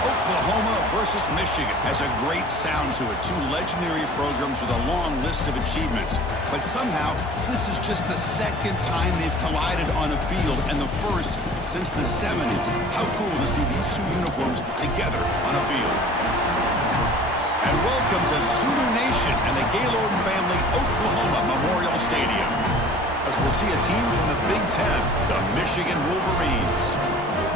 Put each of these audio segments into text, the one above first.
Oklahoma versus Michigan has a great sound to it. Two legendary programs with a long list of achievements. But somehow, this is just the second time they've collided on a field, and the first since the 70s. How cool to see these two uniforms together on a field. And welcome to Sooner Nation and the Gaylord family Oklahoma Memorial Stadium, as we'll see a team from the Big Ten, the Michigan Wolverines,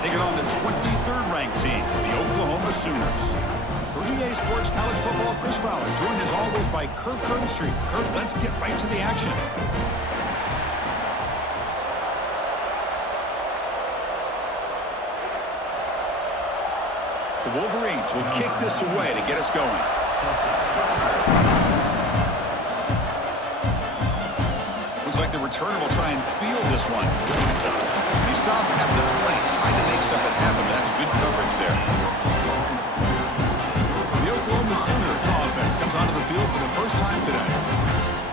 taking on the 23rd ranked team, the Oklahoma Sooners. For EA Sports College Football, Chris Fowler, joined as always by Kirk Street. Kirk, let's get right to the action. The Wolverines will kick this away to get us going. Looks like the returner will try and field this one. He stopped at the 20, trying to make something happen, but that's good coverage there. So the Oklahoma Sooners offense comes onto the field for the first time today.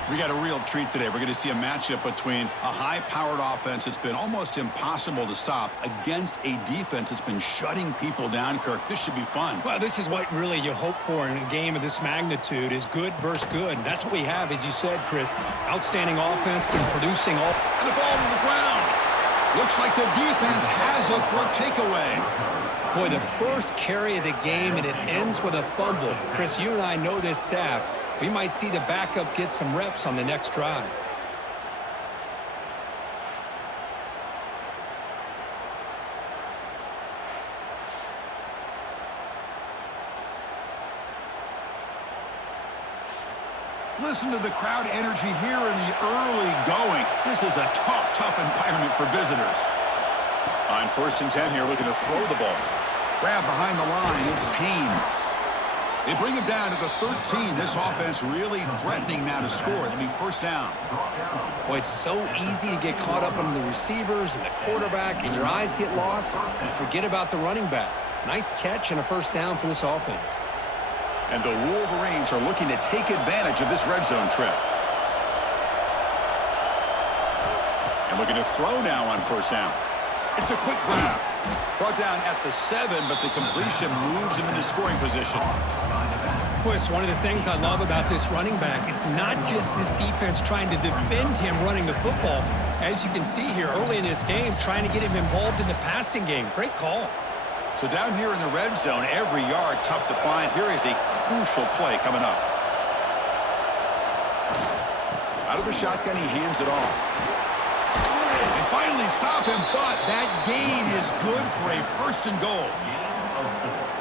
We got a real treat today. We're going to see a matchup between a high-powered offense that's been almost impossible to stop against a defense that's been shutting people down, Kirk. This should be fun. Well, this is what really you hope for in a game of this magnitude, is good versus good. And that's what we have, as you said, Chris. Outstanding offense, been producing all. And the ball to the ground. Looks like the defense has it for a takeaway. Boy, the first carry of the game, and it ends with a fumble. Chris, you and I know this staff. We might see the backup get some reps on the next drive. Listen to the crowd energy here in the early going. This is a tough environment for visitors. On 1st and 10 here, looking to throw the ball. Grab behind the line, it's Haynes. They bring him down to the 13. This offense really threatening now to score. It'll be first down. Boy, it's so easy to get caught up on the receivers and the quarterback, and your eyes get lost. You forget about the running back. Nice catch and a first down for this offense. And the Wolverines are looking to take advantage of this red zone trip. And looking to throw now on first down. It's a quick grab. Brought down at the 7, but the completion moves him into scoring position. Boy, it's one of the things I love about this running back. It's not just this defense trying to defend him running the football. As you can see here early in this game, trying to get him involved in the passing game. Great call. So down here in the red zone, every yard tough to find. Here is a crucial play coming up. Out of the shotgun, he hands it off. They finally stop him, but that gain is good for a 1st and goal.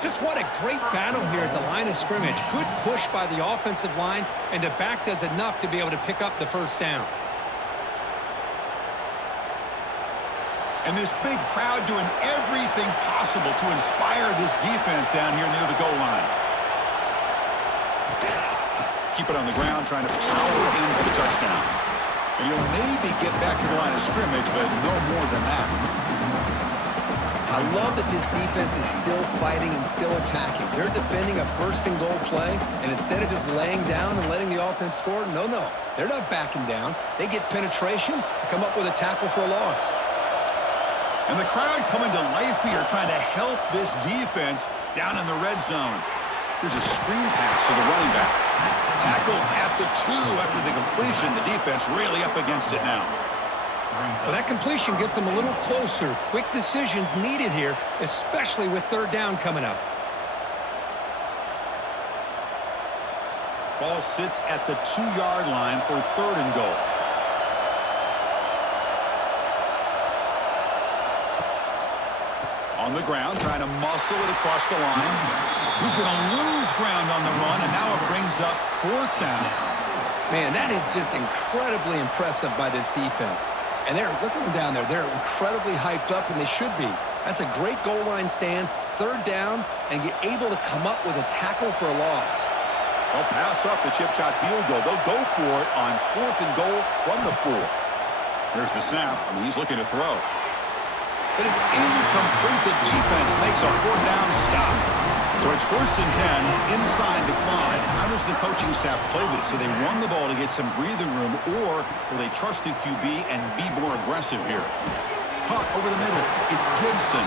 Just what a great battle here at the line of scrimmage. Good push by the offensive line, and the back does enough to be able to pick up the first down. And this big crowd doing everything possible to inspire this defense down here near the goal line. Keep it on the ground, trying to power in for the touchdown. And he'll maybe get back to the line of scrimmage, but no more than that. I love that this defense is still fighting and still attacking. They're defending a 1st and goal play, and instead of just laying down and letting the offense score, no, they're not backing down. They get penetration and come up with a tackle for a loss. And the crowd coming to life here, trying to help this defense down in the red zone. Here's a screen pass to the running back. Tackle at the 2 after the completion. The defense really up against it now. Well, that completion gets them a little closer. Quick decisions needed here, especially with 3rd down coming up. Ball sits at the 2-yard line for 3rd and goal. On the ground, trying to muscle it across the line. He's going to lose ground on the run, and now it brings up 4th down. Man, that is just incredibly impressive by this defense. And look at them down there. They're incredibly hyped up, and they should be. That's a great goal line stand, 3rd down, and get able to come up with a tackle for a loss. Well, pass up the chip shot field goal. They'll go for it on 4th and goal from the 4. There's the snap, and he's looking to throw. But it's incomplete. The defense makes a 4th down stop. So it's 1st and 10, inside the 5. How does the coaching staff play this? Do they run the ball to get some breathing room, or will they trust the QB and be more aggressive here? caught over the middle. It's Gibson.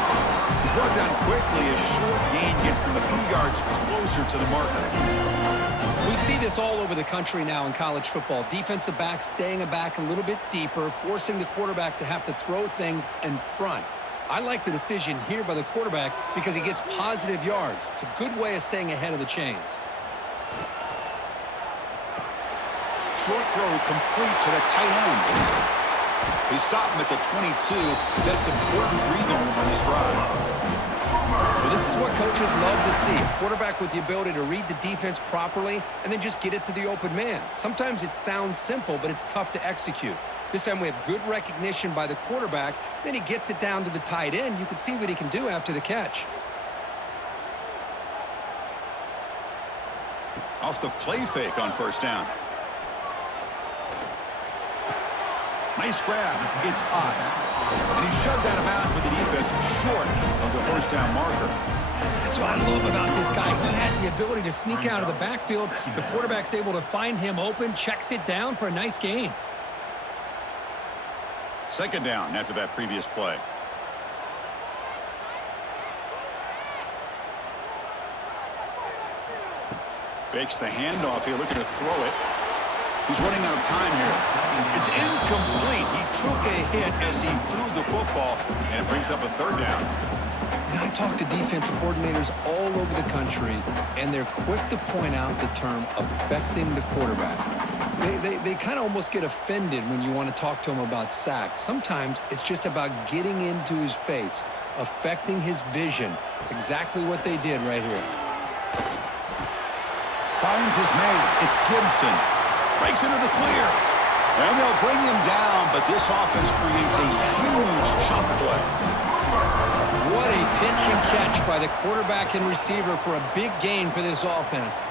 He's brought down quickly. A short gain gets them a few yards closer to the marker. We see this all over the country now in college football. Defensive backs staying back a little bit deeper, forcing the quarterback to have to throw things in front. I like the decision here by the quarterback because he gets positive yards. It's a good way of staying ahead of the chains. Short throw complete to the tight end. They stop him at the 22. That's important breathing room on this drive. Well, this is what coaches love to see. A quarterback with the ability to read the defense properly and then just get it to the open man. Sometimes it sounds simple, but it's tough to execute. This time we have good recognition by the quarterback. Then he gets it down to the tight end. You can see what he can do after the catch. Off the play fake on first down. Nice grab. It's Ott. And he's shoved out of bounds with the defense short of the first down marker. That's what I love about this guy. He has the ability to sneak out of the backfield. The quarterback's able to find him open, checks it down for a nice gain. Second down after that previous play. Fakes the handoff here, looking to throw it. He's running out of time here. It's incomplete. He took a hit as he threw the football, and it brings up a third down. And I talk to defensive coordinators all over the country, and they're quick to point out the term affecting the quarterback. They kind of almost get offended when you want to talk to them about sacks. Sometimes it's just about getting into his face, affecting his vision. It's exactly what they did right here. Finds his man. It's Gibson. Breaks into the clear. And they'll bring him down, but this offense creates a huge chunk play. What a pitch and catch by the quarterback and receiver for a big gain for this offense.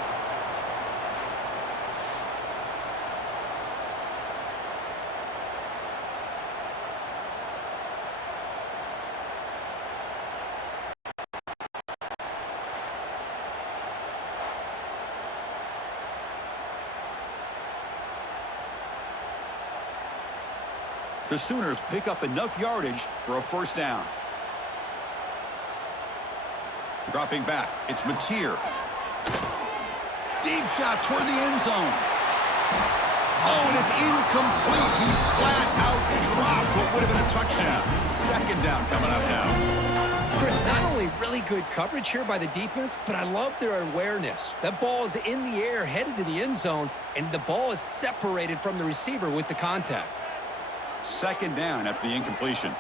The Sooners pick up enough yardage for a first down. Dropping back, it's Mateer. Deep shot toward the end zone. Oh, and it's incomplete. He flat out dropped what would have been a touchdown. Second down coming up now. Chris, not only really good coverage here by the defense, but I love their awareness. That ball is in the air, headed to the end zone, and the ball is separated from the receiver with the contact. Second down after the incompletion.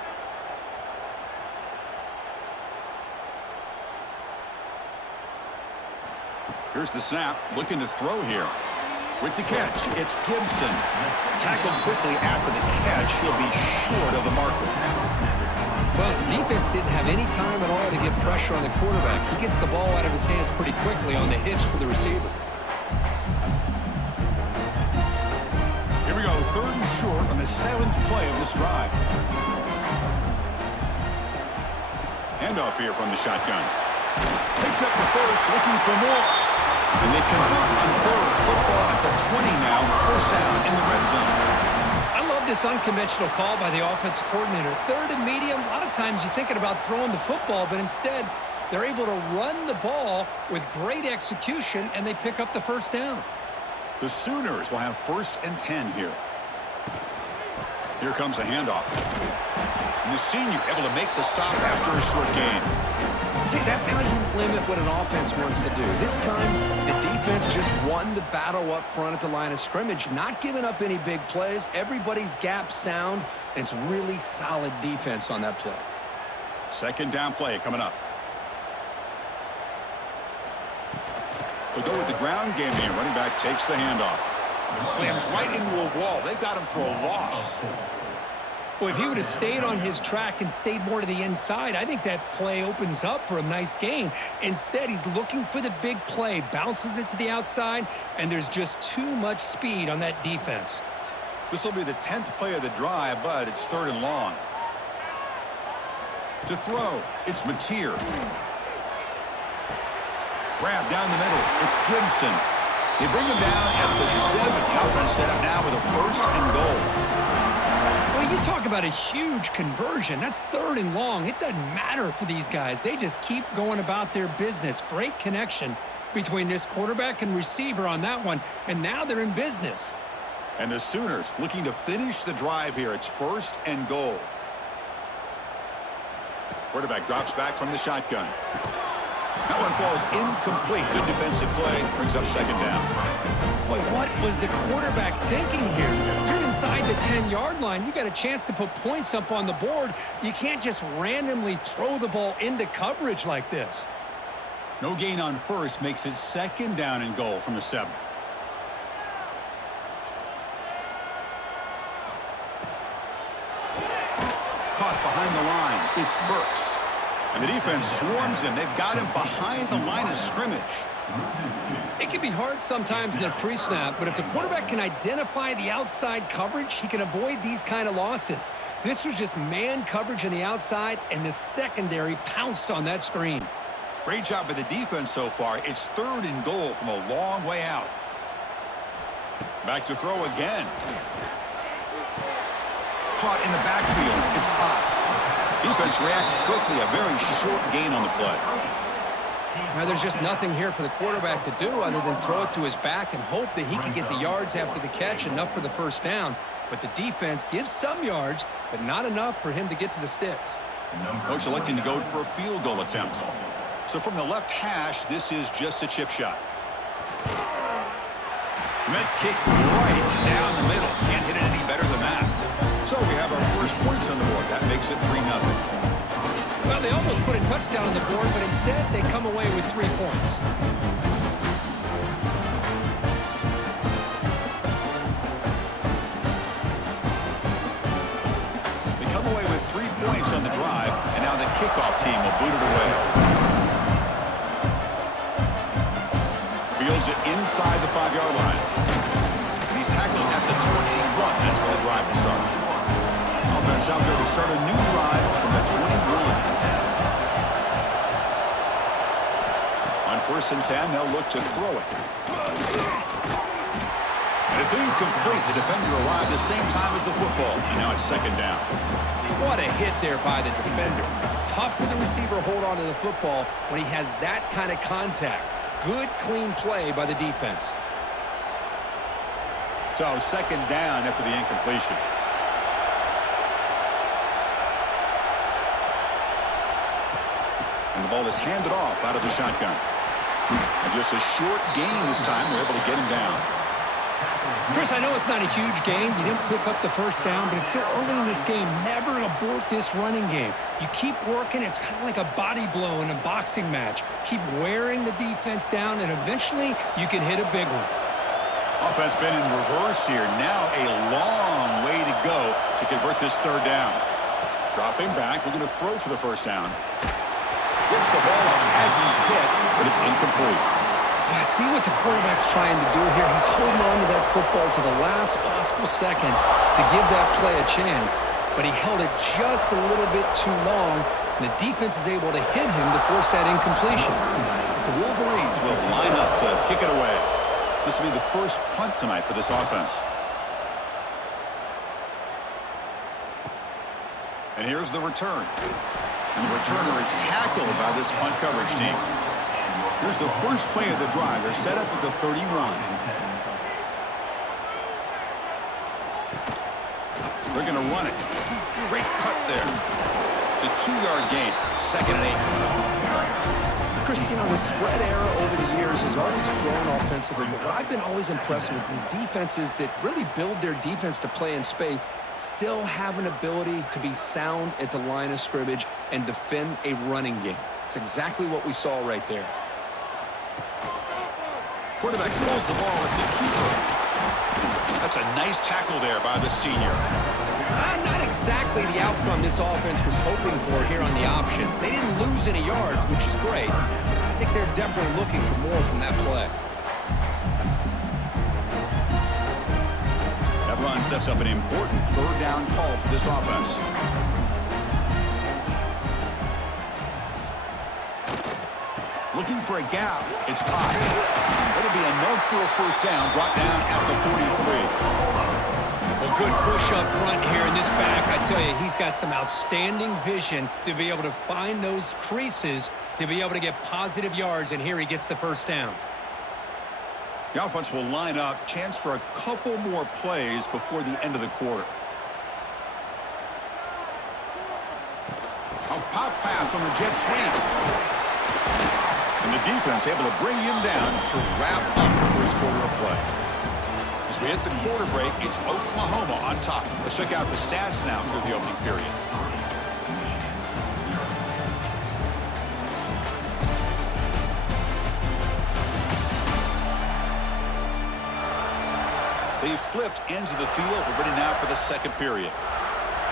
Here's the snap, looking to throw here. With the catch, it's Gibson. Tackled quickly after the catch. He'll be short of the marker. Well, the defense didn't have any time at all to get pressure on the quarterback. He gets the ball out of his hands pretty quickly on the hitch to the receiver. Here we go, third and short on the 7th play of this drive. Handoff here from the shotgun. Picks up the first, looking for more. And they convert on third. Football at the 20 now, first down in the red zone. I love this unconventional call by the offensive coordinator. Third and medium, a lot of times you're thinking about throwing the football, but instead they're able to run the ball with great execution, and they pick up the first down. The Sooners will have 1st and 10 here. Here comes a handoff. And the senior able to make the stop after a short gain. See, that's how you limit what an offense wants to do. This time, the defense just won the battle up front at the line of scrimmage, not giving up any big plays. Everybody's gap sound, and it's really solid defense on that play. Second down play coming up. They'll go with the ground game here. Running back takes the handoff. Slams right into a wall. They've got him for a loss. Well, if he would have stayed on his track and stayed more to the inside, I think that play opens up for a nice gain. Instead, he's looking for the big play, bounces it to the outside, and there's just too much speed on that defense. This will be the 10th play of the drive, but it's 3rd and long. To throw, it's Mateer. Grab down the middle, it's Gibson. They bring him down at the 7. The offense set up now with a 1st and goal. Well, You talk about a huge conversion. That's 3rd and long. It doesn't matter for these guys. They just keep going about their business. Great connection between this quarterback and receiver on that one, and now they're in business. And the Sooners looking to finish the drive here. It's 1st and goal. Quarterback drops back from the shotgun. That one falls incomplete. Good defensive play. Brings up 2nd down. Boy, what was the quarterback thinking here? You're inside the 10-yard line. You got a chance to put points up on the board. You can't just randomly throw the ball into coverage like this. No gain on 1st makes it 2nd down and goal from the 7. Caught behind the line. It's Burks. And the defense swarms him. They've got him behind the line of scrimmage. It can be hard sometimes in a pre-snap, but if the quarterback can identify the outside coverage, he can avoid these kind of losses. This was just man coverage on the outside, and the secondary pounced on that screen. Great job by the defense so far. It's 3rd and goal from a long way out. Back to throw again. Caught in the backfield. It's Potts. Defense reacts quickly. A very short gain on the play. Now, there's just nothing here for the quarterback to do other than throw it to his back and hope that he can get the yards after the catch, enough for the 1st down. But the defense gives some yards, but not enough for him to get to the sticks. Coach electing to go for a field goal attempt. So from the left hash, this is just a chip shot. Met kick right down the middle. Can't hit it any better than that. So we have our first points on the board. That makes it 3-0. Well, they almost put a touchdown on the board, but instead they come away with 3 points. They come away with 3 points on the drive, and now the kickoff team will boot it away. Fields it inside the 5-yard line. And he's tackled at the 21. That's where the drive will start. Offense out there to start a new drive from the 21. On 1st and 10, they'll look to throw it. And it's incomplete. The defender arrived the same time as the football. And now it's 2nd down. What a hit there by the defender. Tough for the receiver to hold on to the football when he has that kind of contact. Good, clean play by the defense. So 2nd down after the incompletion. And the ball is handed off out of the shotgun. And just a short gain this time. We're able to get him down. Chris, I know it's not a huge gain. You didn't pick up the 1st down, but it's still early in this game. Never abort this running game. You keep working. It's kind of like a body blow in a boxing match. Keep wearing the defense down, and eventually you can hit a big one. Offense been in reverse here. Now a long way to go to convert this 3rd down. Dropping back, looking to throw for the 1st down. Gets the ball off as he's hit, but it's incomplete. I see what the quarterback's trying to do here. He's holding on to that football to the last possible second to give that play a chance, but he held it just a little bit too long, and the defense is able to hit him to force that incompletion. The Wolverines will line up to kick it away. This will be the first punt tonight for this offense. And here's the return. And the returner is tackled by this punt coverage team. Here's the first play of the drive. They're set up at the 31. They're going to run it. Great cut there. It's a 2-yard gain. 2nd and 8. Chris, you know, the spread era over the years has always grown offensively, but what I've been always impressed with defenses that really build their defense to play in space still have an ability to be sound at the line of scrimmage and defend a running game. It's exactly what we saw right there. Quarterback pulls the ball. It's a keeper. That's a nice tackle there by the senior. Not exactly the outcome this offense was hoping for here on the option. They didn't lose any yards, which is great. I think they're definitely looking for more from that play. That run sets up an important 3rd down call for this offense. Looking for a gap. It's Potts. That'll be enough for a 1st down, brought down at the 43. Well, good push up front here in this back. I tell you, he's got some outstanding vision to be able to find those creases to be able to get positive yards, and here he gets the first down. The offense will line up, chance for a couple more plays before the end of the quarter. A pop pass on the jet sweep. And the defense able to bring him down to wrap up the first quarter of play. As we hit the quarter break, it's Oklahoma on top. Let's check out the stats now through the opening period. They flipped ends of the field. We're ready now for the second period.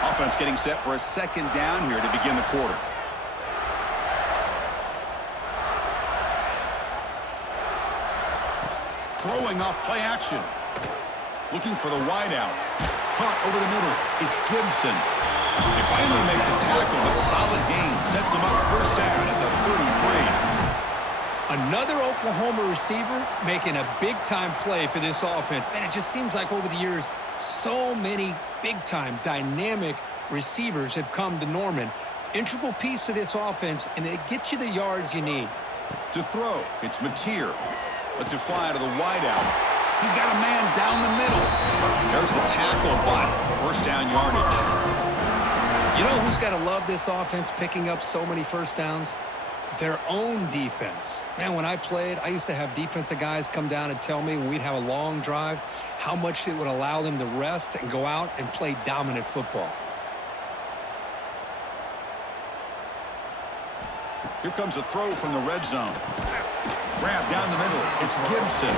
Offense getting set for a second down here to begin the quarter. Throwing off play action. Looking for the wideout. Caught over the middle. It's Gibson. They finally make the tackle, but solid gain. Sets him up first down at the 33. Another Oklahoma receiver making a big-time play for this offense. Man, it just seems like over the years, so many big-time, dynamic receivers have come to Norman. Integral piece of this offense, and it gets you the yards you need. To throw, it's Mateer. Lets it fly to the wideout. He's got a man down the middle. There's the tackle, but first down yardage. You know who's got to love this offense picking up so many first downs? Their own defense. Man, when I played, I used to have defensive guys come down and tell me when we'd have a long drive how much it would allow them to rest and go out and play dominant football. Here comes a throw from the red zone. Grab down the middle. It's Gibson.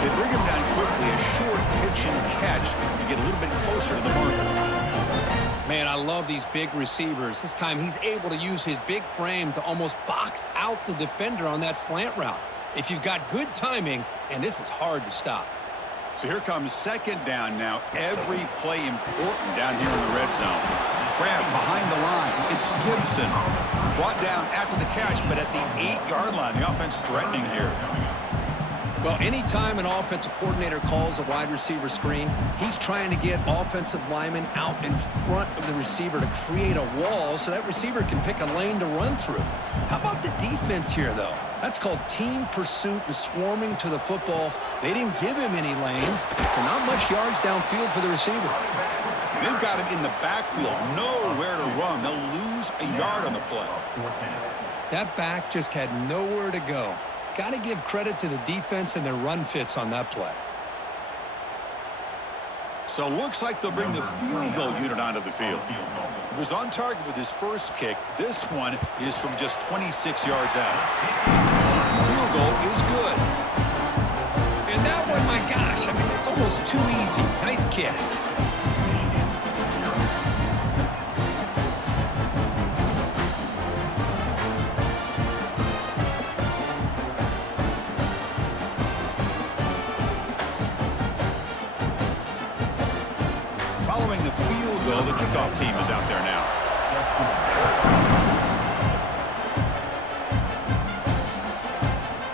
They bring him down quickly. A short pitch and catch to get a little bit closer to the marker. Man, I love these big receivers. This time he's able to use his big frame to almost box out the defender on that slant route. If you've got good timing, and this is hard to stop. So here comes second down now. Every play important down here in the red zone. Grab behind the line. It's Gibson. Brought down after the catch, but at the 8-yard line. The offense threatening here. Well, anytime an offensive coordinator calls a wide receiver screen, he's trying to get offensive linemen out in front of the receiver to create a wall so that receiver can pick a lane to run through. How about the defense here, though? That's called team pursuit and swarming to the football. They didn't give him any lanes, so not much yards downfield for the receiver. They've got him in the backfield, nowhere to run. They'll lose a yard on the play. That back just had nowhere to go. Got to give credit to the defense and their run fits on that play. So looks like they'll bring the field goal unit onto the field. He was on target with his first kick. This one is from just 26 yards out. Field goal is good. And that one, my gosh, I mean, it's almost too easy. Nice kick. Following the field goal, the kickoff team is out there now.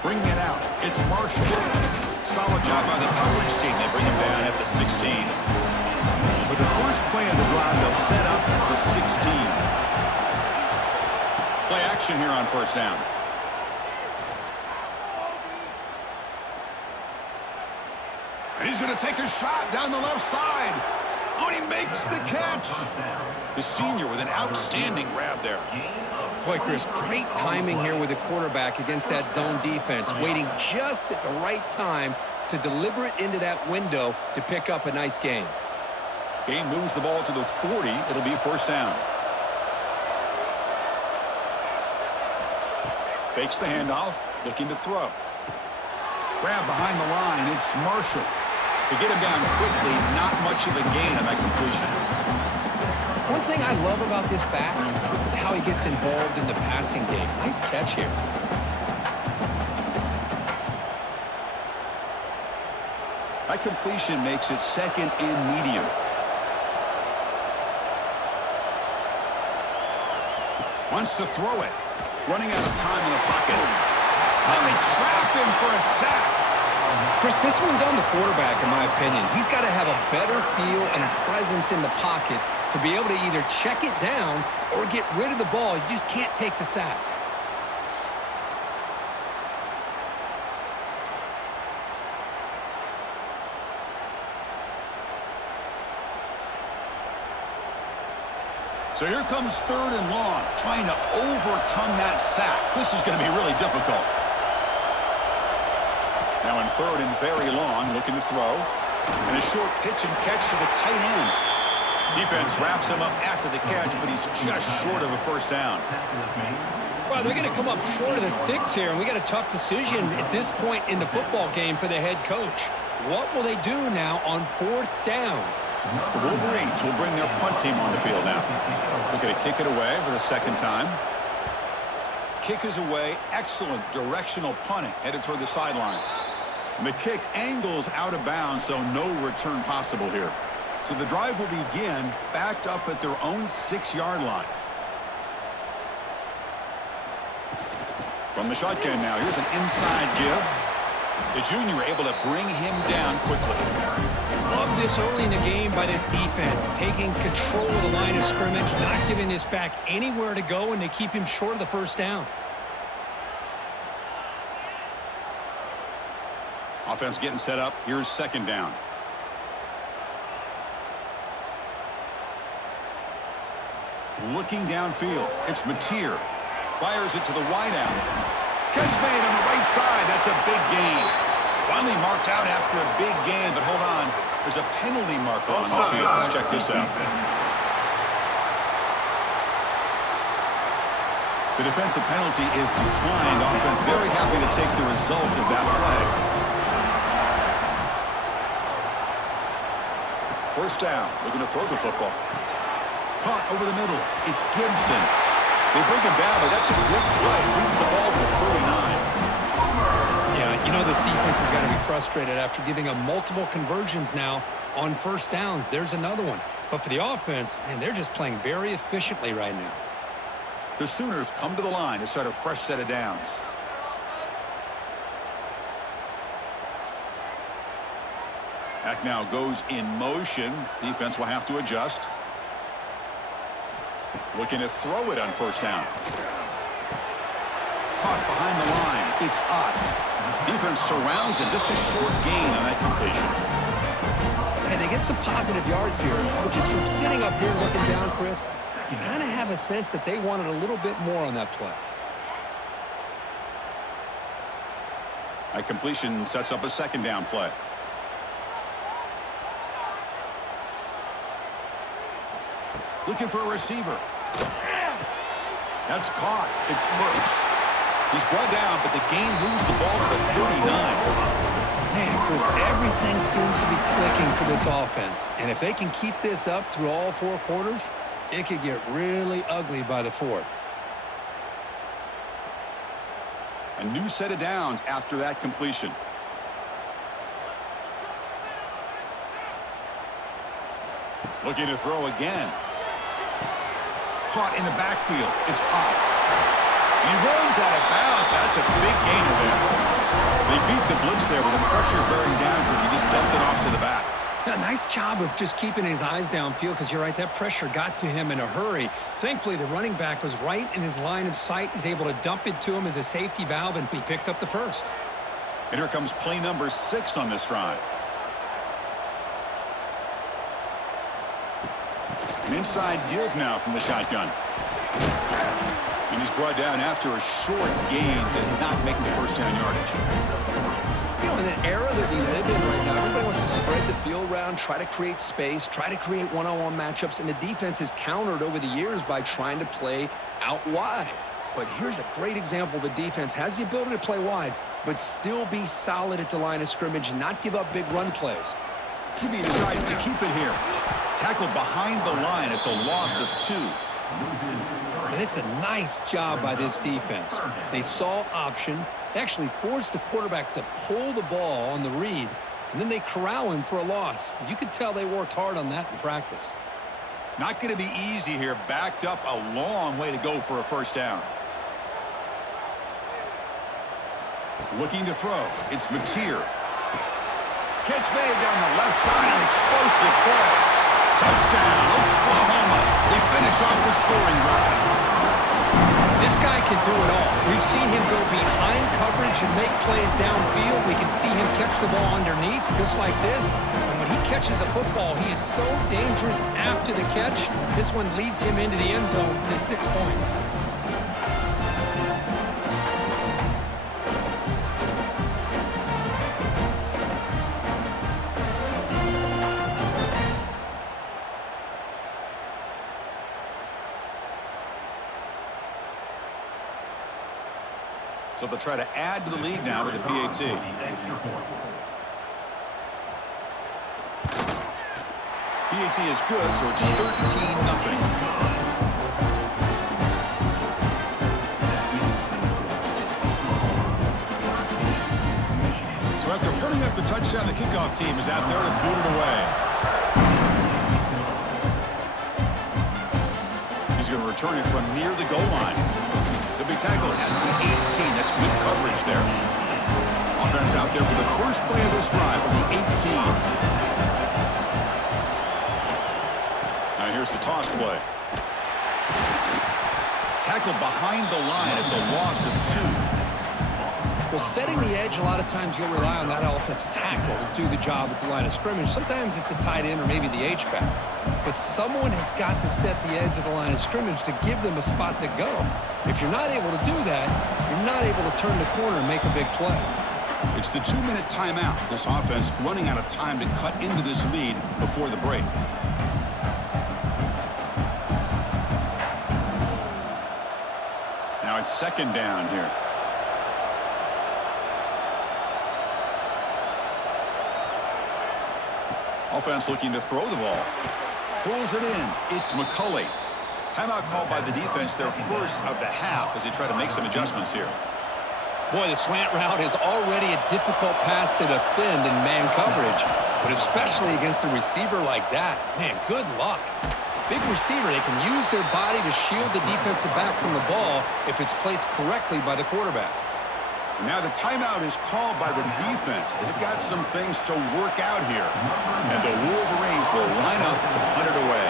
Bringing it out, it's Marshall. Solid job by the coverage team. They bring him down at the 16. For the first play of the drive, they'll set up at the 16. Play action here on first down. And he's going to take a shot down the left side. Oh, and he makes the catch. The senior with an outstanding grab there. Boy, Chris, great timing here with the quarterback against that zone defense, waiting just at the right time to deliver it into that window to pick up a nice gain. Gain moves the ball to the 40. It'll be first down. Fakes the handoff, looking to throw. Grab behind the line. It's Marshall. To get him down quickly, not much of a gain on that completion. One thing I love about this back is how he gets involved in the passing game. Nice catch here. That completion makes it second and medium. Wants to throw it. Running out of time in the pocket. Oh, they trap him for a sack. Chris, this one's on the quarterback, in my opinion. He's got to have a better feel and a presence in the pocket to be able to either check it down or get rid of the ball. You just can't take the sack. So here comes 3rd and long, trying to overcome that sack. This is going to be really difficult. Now in 3rd and very long, looking to throw. And a short pitch and catch to the tight end. Defense wraps him up after the catch, but he's just short of a first down. Well, they're going to come up short of the sticks here, and we got a tough decision at this point in the football game for the head coach. What will they do now on 4th down? The Wolverines will bring their punt team on the field now. They're going to kick it away for the 2nd time. Kick is away. Excellent directional punting headed toward the sideline. And the kick angles out of bounds, so no return possible here. So the drive will begin backed up at their own 6-yard line. From the shotgun now, here's an inside give. The junior able to bring him down quickly. Love this early in the game by this defense, taking control of the line of scrimmage, not giving this back anywhere to go, and they keep him short of the first down. Offense getting set up. Here's 2nd down. Looking downfield. It's Mateer. Fires it to the wideout. Catch made on the right side. That's a big gain. Finally marked out after a big gain, but hold on. There's a penalty marker on the field. Let's check this out. The defensive penalty is declined. Offense very happy to take the result of that play. 1st down. Looking to throw the football. Caught over the middle. It's Gibson. They bring him down, but that's a good play. Moves the ball to the 39. Yeah, you know this defense has got to be frustrated after giving them multiple conversions now on 1st downs. There's another one. But for the offense, man, they're just playing very efficiently right now. The Sooners come to the line to start a fresh set of downs. Back now goes in motion. Defense will have to adjust. Looking to throw it on 1st down. Caught behind the line. It's Ott. Defense surrounds him. Just a short gain on that completion. And they get some positive yards here, which is from sitting up here looking down, Chris. You kind of have a sense that they wanted a little bit more on that play. That completion sets up a 2nd down play. Looking for a receiver. That's caught. It's Brooks. He's brought down, but the gain moves the ball to the 39. Man, Chris, everything seems to be clicking for this offense. And if they can keep this up through all 4 quarters, it could get really ugly by the 4th. A new set of downs after that completion. Looking to throw again. Caught in the backfield. It's Potts. He runs out of bounds. That's a big gainer there. They beat the blitz there with the pressure bearing down. He just dumped it off to the back. A nice job of just keeping his eyes downfield, because you're right, that pressure got to him in a hurry. Thankfully, the running back was right in his line of sight. He's able to dump it to him as a safety valve, and he picked up the 1st. And here comes play number 6 on this drive. An inside give now from the shotgun. And he's brought down after a short gain. Does not make the 1st down yardage. You know, in an era that we live in right now, everybody wants to spread the field around, try to create space, try to create one-on-one matchups, and the defense is countered over the years by trying to play out wide. But here's a great example. The defense has the ability to play wide, but still be solid at the line of scrimmage, not give up big run plays. He decides to keep it here. Tackled behind the line. It's a loss of 2. And it's a nice job by this defense. They saw option. They actually forced the quarterback to pull the ball on the read, and then they corral him for a loss. You could tell they worked hard on that in practice. Not going to be easy here. Backed up a long way to go for a 1st down. Looking to throw. It's Mateer. Catch made down the left side, an explosive play. Touchdown, Oklahoma. They finish off the scoring drive. This guy can do it all. We've seen him go behind coverage and make plays downfield. We can see him catch the ball underneath, just like this. And when he catches a football, he is so dangerous after the catch. This one leads him into the end zone for the 6 points. So they'll try to add to the lead now with the PAT. PAT is good, so it's 13-0. So after putting up the touchdown, the kickoff team is out there to boot it away. He's going to return it from near the goal line. He'll be tackled at the 18. That's good coverage there. Offense out there for the first play of this drive from the 18. Now here's the toss play. Tackled behind the line. It's a loss of 2. Well, setting the edge, a lot of times you'll rely on that offensive tackle to do the job at the line of scrimmage. Sometimes it's a tight end or maybe the H-back. But someone has got to set the edge of the line of scrimmage to give them a spot to go. If you're not able to do that, you're not able to turn the corner and make a big play. It's the 2-minute timeout. This offense running out of time to cut into this lead before the break. Now it's second down here. Offense looking to throw the ball. Pulls it in. It's McCulley. Timeout called by the defense, their first of the half, as they try to make some adjustments here. Boy, the slant route is already a difficult pass to defend in man coverage, but especially against a receiver like that. Man, good luck. Big receiver, they can use their body to shield the defensive back from the ball if it's placed correctly by the quarterback. And now the timeout is called by the defense. They've got some things to work out here. And the Wolverines will line up to punt it away.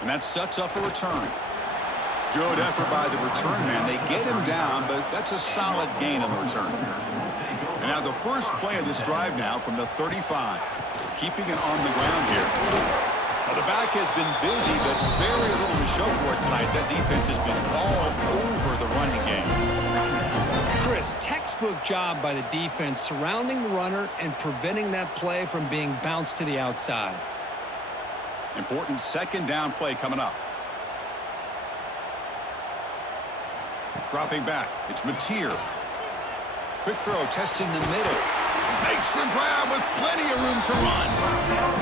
And that sets up a return. Good effort by the return man. They get him down, but that's a solid gain on the return. And now the first play of this drive now from the 35. Keeping it on the ground here. Well, the back has been busy, but very little to show for it tonight. That defense has been all over the running game. Chris, textbook job by the defense surrounding the runner and preventing that play from being bounced to the outside. Important second down play coming up. Dropping back. It's Mateer. Quick throw, testing the middle. Makes the grab with plenty of room to run.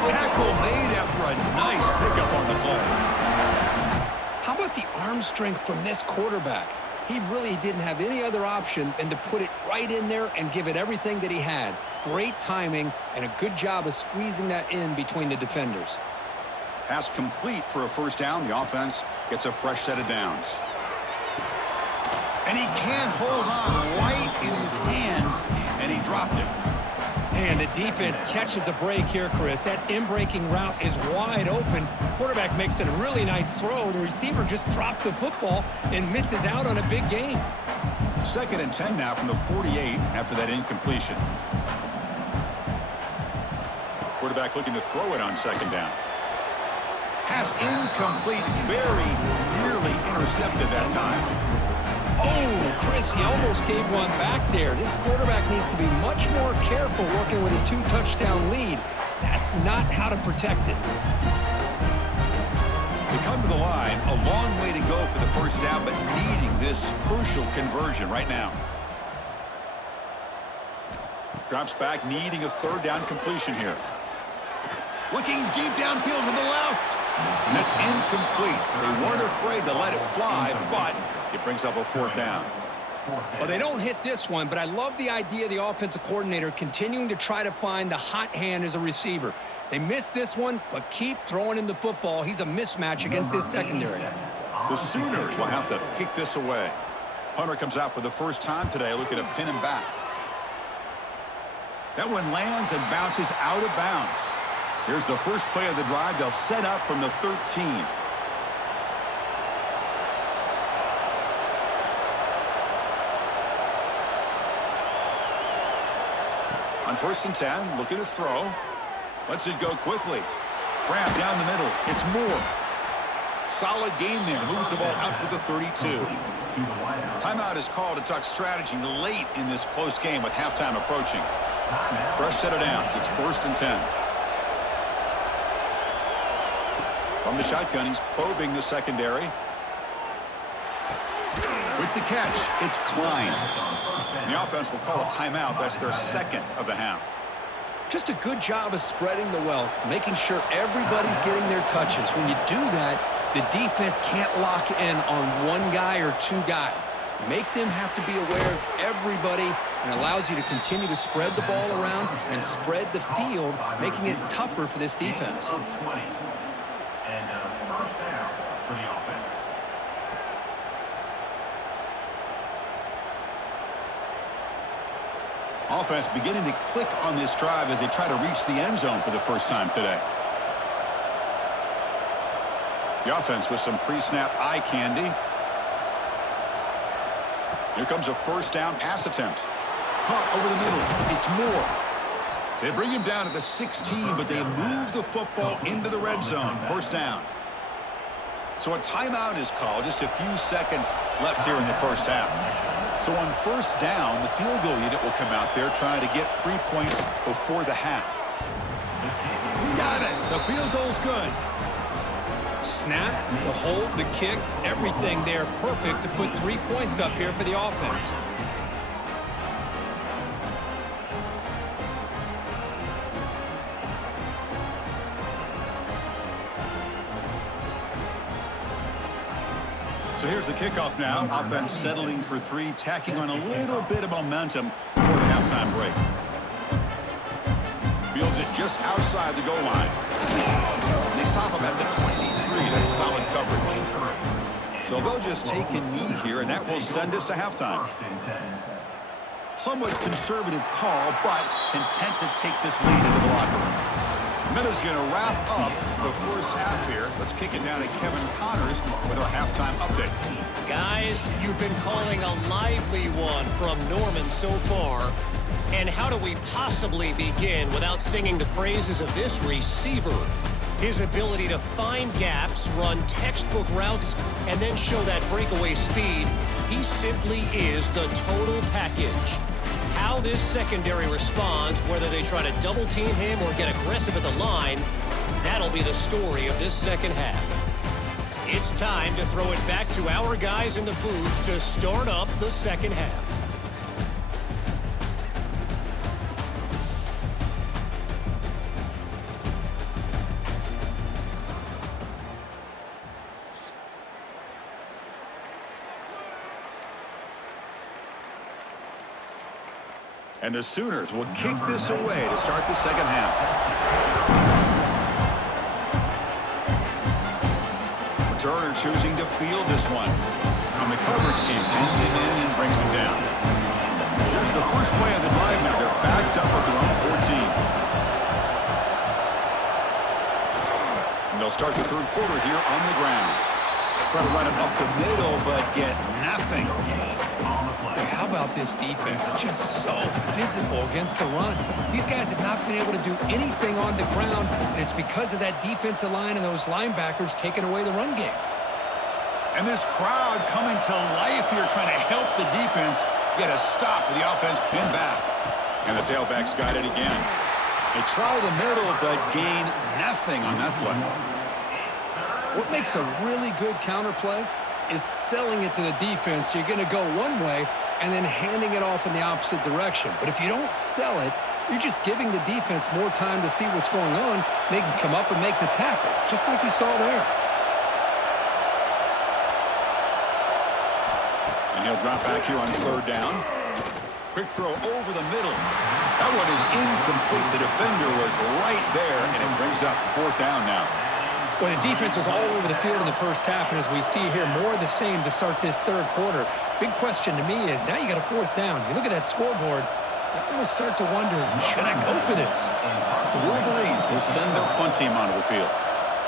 Tackle made after a nice pickup on the play. How about the arm strength from this quarterback? He really didn't have any other option than to put it right in there and give it everything that he had. Great timing and a good job of squeezing that in between the defenders. Pass complete for a first down. The offense gets a fresh set of downs. And he can't hold on right in his hands, and he dropped it. And the defense catches a break here, Chris. That in-breaking route is wide open. Quarterback makes it a really nice throw. The receiver just dropped the football and misses out on a big gain. 2nd and 10 now from the 48 after that incompletion. Quarterback looking to throw it on second down. Pass incomplete, very nearly intercepted that time. Oh, Chris, he almost gave one back there. This quarterback needs to be much more careful working with a 2-touchdown lead. That's not how to protect it. They come to the line, a long way to go for the first down, but needing this crucial conversion right now. Drops back, needing a third down completion here. Looking deep downfield to the left. And that's incomplete. They weren't afraid to let it fly, but it brings up a fourth down. Well, they don't hit this one, but I love the idea of the offensive coordinator continuing to try to find the hot hand as a receiver. They missed this one, but keep throwing him the football. He's a mismatch against his secondary. The Sooners will have to kick this away. Punter comes out for the first time today, looking to pin him back. That one lands and bounces out of bounds. Here's the first play of the drive. They'll set up from the 13. On 1st and 10, looking to throw. Lets it go quickly. Grab down the middle. It's Moore. Solid gain there. Moves the ball out to the 32. Timeout is called to talk strategy late in this close game with halftime approaching. Fresh set of downs. It's 1st and 10. From the shotgun, he's probing the secondary. With the catch, it's Klein. The offense will call a timeout. That's their second of the half. Just a good job of spreading the wealth, making sure everybody's getting their touches. When you do that, the defense can't lock in on one guy or two guys. Make them have to be aware of everybody, and allows you to continue to spread the ball around and spread the field, making it tougher for this defense. And first down for the offense. Offense beginning to click on this drive as they try to reach the end zone for the first time today. The offense with some pre-snap eye candy. Here comes a first down pass attempt. Caught over the middle. It's Moore. They bring him down at the 16, but they move the football into the red zone. First down. So a timeout is called. Just a few seconds left here in the first half. So on first down, the field goal unit will come out there trying to get 3 points before the half. He got it. The field goal's good. Snap, the hold, the kick, everything there perfect to put 3 points up here for the offense. So here's the kickoff now. Offense settling for 3, tacking on a little bit of momentum before the halftime break. Fields it just outside the goal line. They stop him at the 23. That's solid coverage. So they'll just take a knee here, and that will send us to halftime. Somewhat conservative call, but content to take this lead into the locker room. Minuta's going to wrap up the first half here. Let's kick it down to Kevin Connors with our halftime update. Guys, you've been calling a lively one from Norman so far. And how do we possibly begin without singing the praises of this receiver? His ability to find gaps, run textbook routes, and then show that breakaway speed. He simply is the total package. How this secondary responds, whether they try to double team him or get aggressive at the line, that'll be the story of this second half. It's time to throw it back to our guys in the booth to start up the second half. And the Sooners will kick this away to start the second half. Turner choosing to field this one. And the coverage team pins him in and brings him down. Here's the first play of the drive now. They're backed up at their own 14. And they'll start the third quarter here on the ground. Try to run it up the middle, but get nothing. How about this defense? Just so physical against the run. These guys have not been able to do anything on the ground, and it's because of that defensive line and those linebackers taking away the run game. And this crowd coming to life here, trying to help the defense get a stop with the offense pinned back. And the tailbacks got it again. They try the middle, but gain nothing on that play. What makes a really good counter play is selling it to the defense. You're going to go one way and then handing it off in the opposite direction. But if you don't sell it, you're just giving the defense more time to see what's going on. They can come up and make the tackle, just like you saw there. And he'll drop back here on third down. Quick throw over the middle. That one is incomplete. The defender was right there, and it brings up fourth down now. Well, the defense was all over the field in the first half, and as we see here, more of the same to start this third quarter. Big question to me is, now you got a fourth down. You look at that scoreboard, you're going to start to wonder, should I go for this? The Wolverines will send their punt team onto the field.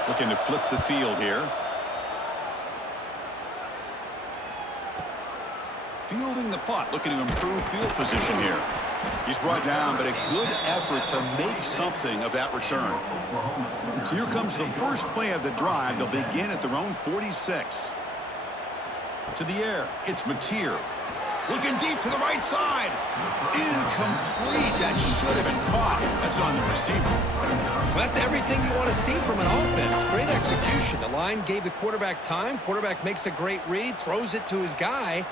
Looking to flip the field here. Fielding the punt, looking to improve field position here. He's brought down, but a good effort to make something of that return. So here comes the first play of the drive. They'll begin at their own 46. To the air, it's Mateer. Looking deep to the right side. Incomplete. That should have been caught. That's on the receiver. Well, that's everything you want to see from an offense. Great execution. The line gave the quarterback time. Quarterback makes a great read, throws it to his guy,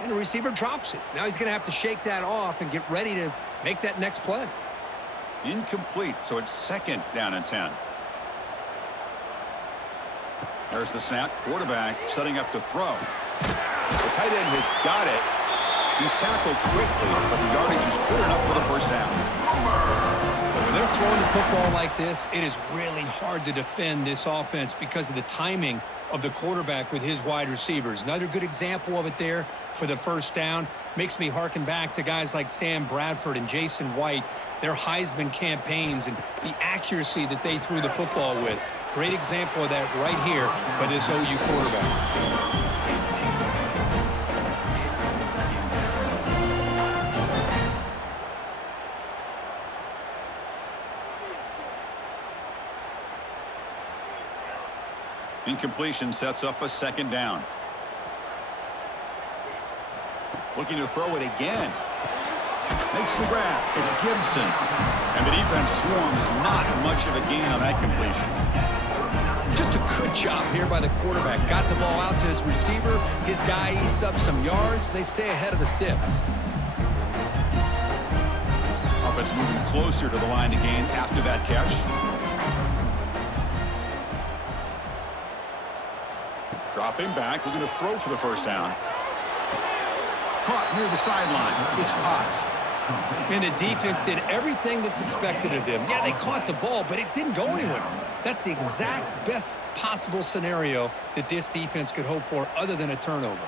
and the receiver drops it. Now he's going to have to shake that off and get ready to make that next play. Incomplete, so it's second down and 10. There's the snap. Quarterback setting up to throw. The tight end has got it. He's tackled quickly, but the yardage is good enough for the first down. When they're throwing the football like this, it is really hard to defend this offense because of the timing of the quarterback with his wide receivers. Another good example of it there for the first down. Makes me harken back to guys like Sam Bradford and Jason White, their Heisman campaigns and the accuracy that they threw the football with. Great example of that right here by this OU quarterback. Incompletion sets up a second down. Looking to throw it again. Makes the grab. It's Gibson. And the defense swarms. Not much of a gain on that completion. Just a good job here by the quarterback. Got the ball out to his receiver. His guy eats up some yards. They stay ahead of the Stix. Offense moving closer to the line to gain after that catch. Dropping back, looking to throw for the first down. Caught near the sideline. It's Potts. And the defense did everything that's expected of them. Yeah, they caught the ball, but it didn't go anywhere. That's the exact best possible scenario that this defense could hope for other than a turnover.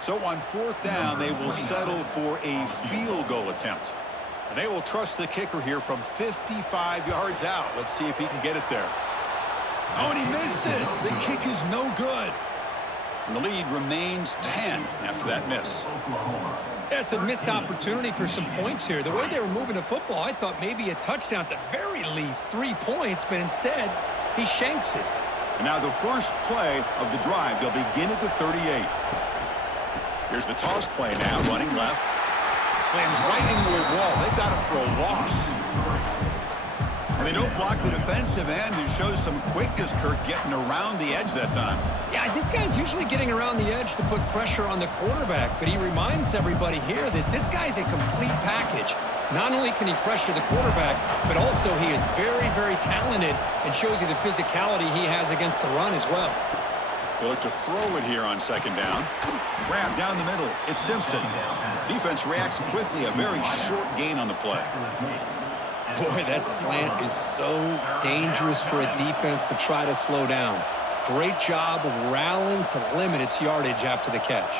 So on fourth down, they will settle for a field goal attempt. And they will trust the kicker here from 55 yards out. Let's see if he can get it there. Oh, and he missed it. The kick is no good. And the lead remains 10 after that miss. That's a missed opportunity for some points here. The way they were moving the football, I thought maybe a touchdown, at the very least 3 points, but instead, he shanks it. And now the first play of the drive. They'll begin at the 38. Here's the toss play now, running left. Slams right into a wall. They've got him for a loss. And they don't block the defensive end, who shows some quickness, Kirk, getting around the edge that time. Yeah, this guy's usually getting around the edge to put pressure on the quarterback, but he reminds everybody here that this guy's a complete package. Not only can he pressure the quarterback, but also he is very, very talented and shows you the physicality he has against the run as well. They look to throw it here on second down. Grab down the middle. It's Simpson. Defense reacts quickly. A very short gain on the play. Boy, that slant is so dangerous for a defense to try to slow down. Great job of rallying to limit its yardage after the catch.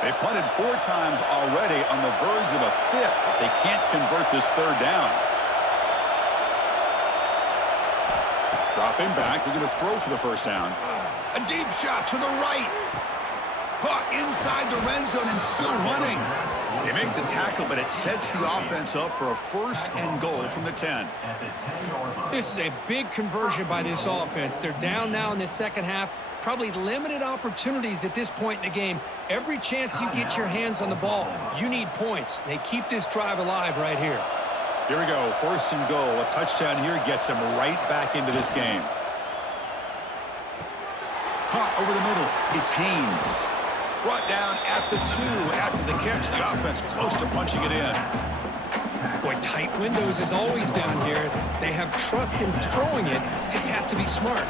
They punted 4 times already, on the verge of a 5th. But they can't convert this third down. Dropping back, looking to throw for the first down. A deep shot to the right. Caught inside the red zone and still running. They make the tackle, but it sets the offense up for a first and goal from the 10. This is a big conversion by this offense. They're down now in the second half. Probably limited opportunities at this point in the game. Every chance you get your hands on the ball, you need points. They keep this drive alive right here. Here we go, first and goal. A touchdown here gets them right back into this game. Caught over the middle. It's Haynes. Brought down at the 2 after the catch. The offense close to punching it in. Boy, tight windows is always down here. They have trust in throwing it. Just have to be smart.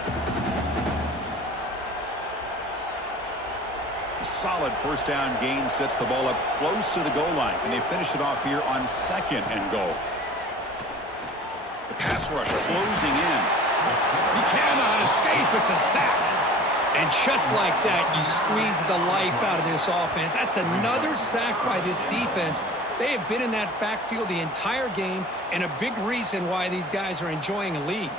A solid first down gain sets the ball up close to the goal line. And they finish it off here on second and goal. The pass rush closing in. He cannot escape. It's a sack. And just like that, you squeeze the life out of this offense. That's another sack by this defense. They have been in that backfield the entire game, and a big reason why these guys are enjoying a lead.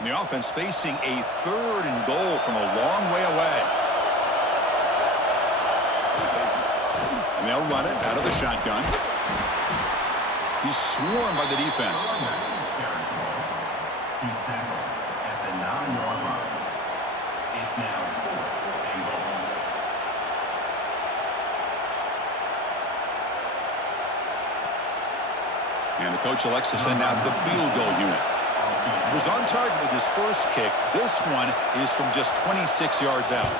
And the offense facing a 3rd and goal from a long way away. And they'll run it out of the shotgun. He's swarmed by the defense. He's tackled at the 9-yard line. It's now 4th and goal. And the coach elects to send out the field goal unit. He was on target with his first kick. This one is from just 26 yards out.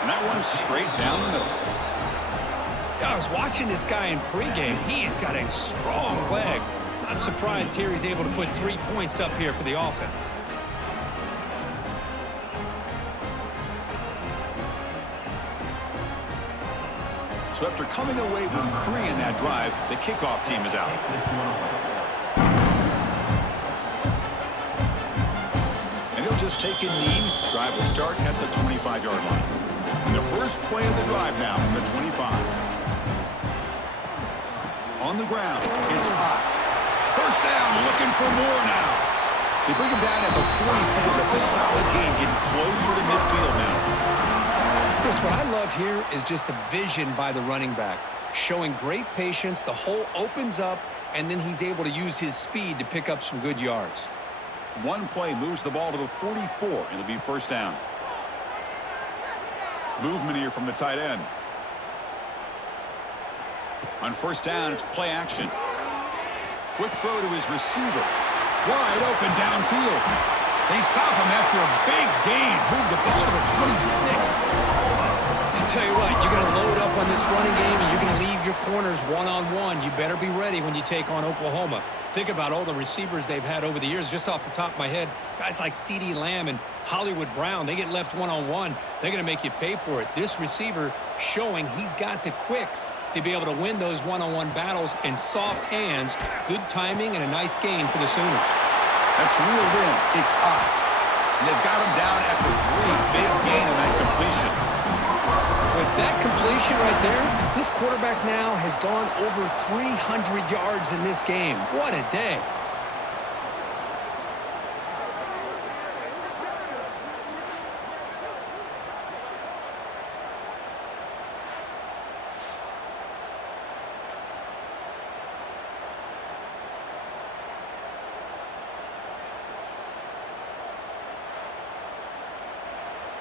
And that one's straight down the middle. I was watching this guy in pregame. He has got a strong leg. Not surprised here he's able to put 3 points up here for the offense. So after coming away with 3 in that drive, the kickoff team is out. And he'll just take a knee. Drive will start at the 25-yard line. And the first play of the drive now from the 25. On the ground, it's Potts. First down, looking for more now. They bring him down at the 44. That's a solid game, getting closer to midfield now. Chris, what I love here is just the vision by the running back, showing great patience. The hole opens up, and then he's able to use his speed to pick up some good yards. One play moves the ball to the 44. It'll be first down. Movement here from the tight end. On first down, it's play action. Quick throw to his receiver. Wide open downfield. They stop him after a big gain. Move the ball to the 26. I'll tell you what, you're going to load up on this running game, and you're going to leave your corners one-on-one. You better be ready when you take on Oklahoma. Think about all the receivers they've had over the years. Just off the top of my head, guys like CeeDee Lamb and Hollywood Brown, they get left one-on-one. They're going to make you pay for it. This receiver showing he's got the quicks to be able to win those one-on-one battles in soft hands. Good timing and a nice gain for the Sooners. That's reeled in. It's Potts. And they've got him down at the 3. Big gain on that completion. With that completion right there, this quarterback now has gone over 300 yards in this game. What a day.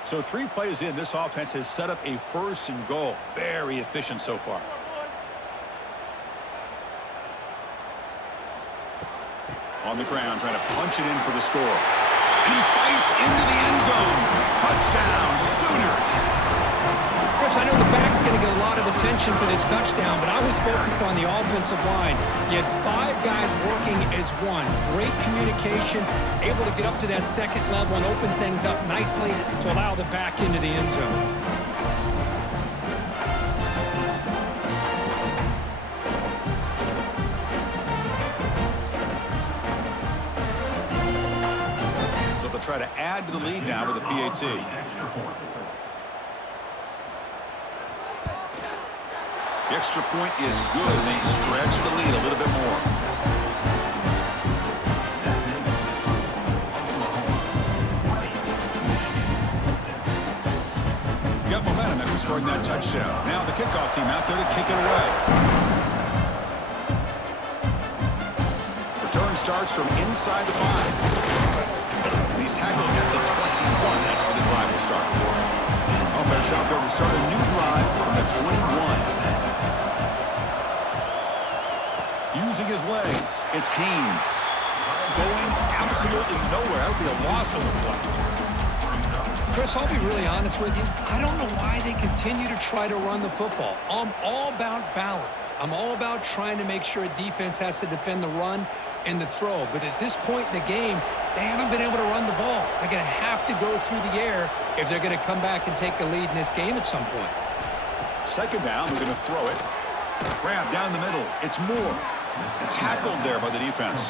So 3 plays in, this offense has set up a first and goal. Very efficient so far. On the ground, trying to punch it in for the score. And he fights into the end zone. Touchdown, Sooners. Chris, I know the back's going to get a lot of attention for this touchdown, but I was focused on the offensive line. You had 5 guys working as one. Great communication, able to get up to that second level and open things up nicely to allow the back into the end zone. So they'll try to add to the lead now with a PAT. The extra point is good, and they stretch the lead a little bit more. Got momentum after scoring that touchdown. Now the kickoff team out there to kick it away. Return starts from inside the 5. He's tackled at the 21. That's where the drive will start. Offense out there to start a new drive from the 21. Using his legs, it's Haynes. Going absolutely nowhere. That would be a loss on the play. Chris, I'll be really honest with you. I don't know why they continue to try to run the football. I'm all about balance. I'm all about trying to make sure a defense has to defend the run and the throw. But at this point in the game, they haven't been able to run the ball. They're going to have to go through the air if they're going to come back and take the lead in this game at some point. Second down, we're going to throw it. Grab down the middle. It's Moore. Tackled there by the defense.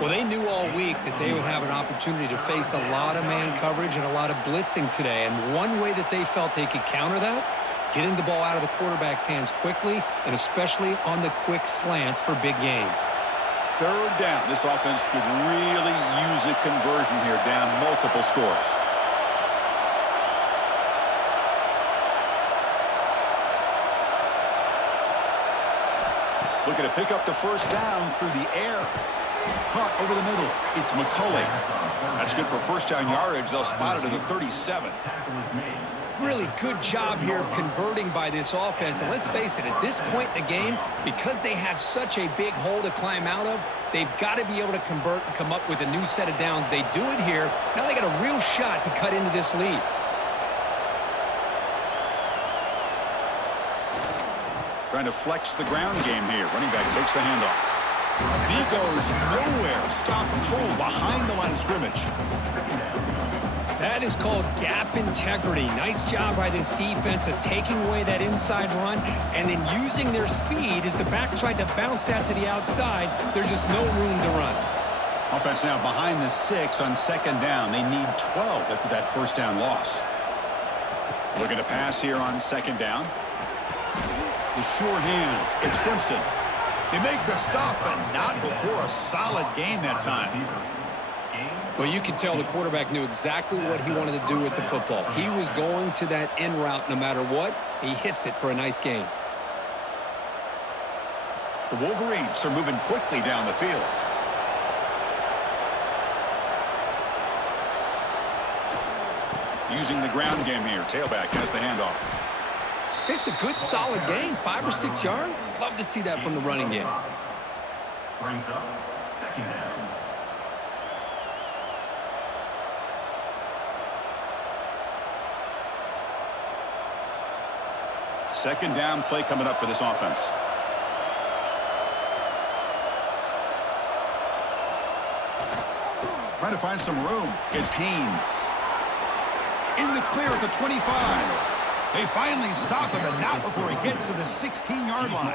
Well, they knew all week that they would have an opportunity to face a lot of man coverage and a lot of blitzing today. And one way that they felt they could counter that, getting the ball out of the quarterback's hands quickly, and especially on the quick slants for big gains. Third down. This offense could really use a conversion here, down multiple scores. Looking to pick up the first down through the air. Caught over the middle. It's McCulley. That's good for first down yardage. They'll spot it at the 37. Really good job here of converting by this offense. And let's face it, at this point in the game, because they have such a big hole to climb out of, they've got to be able to convert and come up with a new set of downs. They do it here. Now they got a real shot to cut into this lead. Trying to flex the ground game here. Running back takes the handoff. And he goes nowhere. Stop cold behind the line of scrimmage. That is called gap integrity. Nice job by this defense of taking away that inside run and then using their speed as the back tried to bounce that to the outside. There's just no room to run. Offense now behind the sticks on second down. They need 12 after that first down loss. Looking to pass here on second down. The sure hands. It's Simpson. They make the stop, but not before a solid gain that time. Well, you could tell the quarterback knew exactly what he wanted to do with the football. He was going to that in route no matter what. He hits it for a nice gain. The Wolverines are moving quickly down the field. Using the ground game here. Tailback has the handoff. It's a good, solid gain, 5 or 6 yards. Love to see that from the running game. Brings up second down. Second down play coming up for this offense. Trying to find some room. It's Haynes. In the clear at the 25. They finally stop him, but not before he gets to the 16-yard line.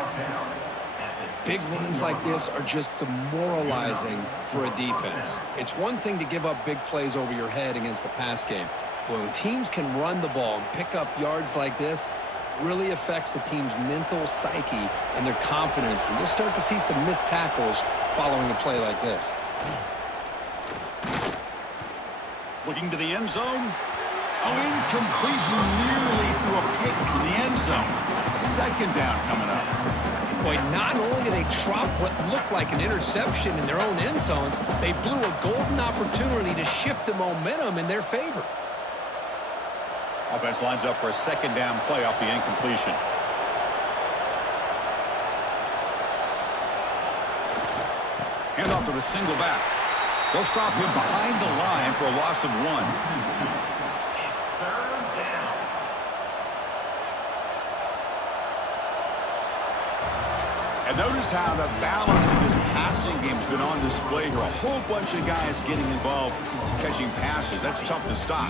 Big runs like this are just demoralizing for a defense. It's one thing to give up big plays over your head against the pass game. But when teams can run the ball and pick up yards like this, it really affects the team's mental psyche and their confidence. And you'll start to see some missed tackles following a play like this. Looking to the end zone. Oh, incomplete. He nearly threw a pick in the end zone. Second down coming up. Boy, not only did they drop what looked like an interception in their own end zone, they blew a golden opportunity to shift the momentum in their favor. Offense lines up for a second down play off the incompletion. Hand off to the single back. They'll stop him behind the line for a loss of 1. And notice how the balance of this passing game has been on display here. A whole bunch of guys getting involved catching passes. That's tough to stop.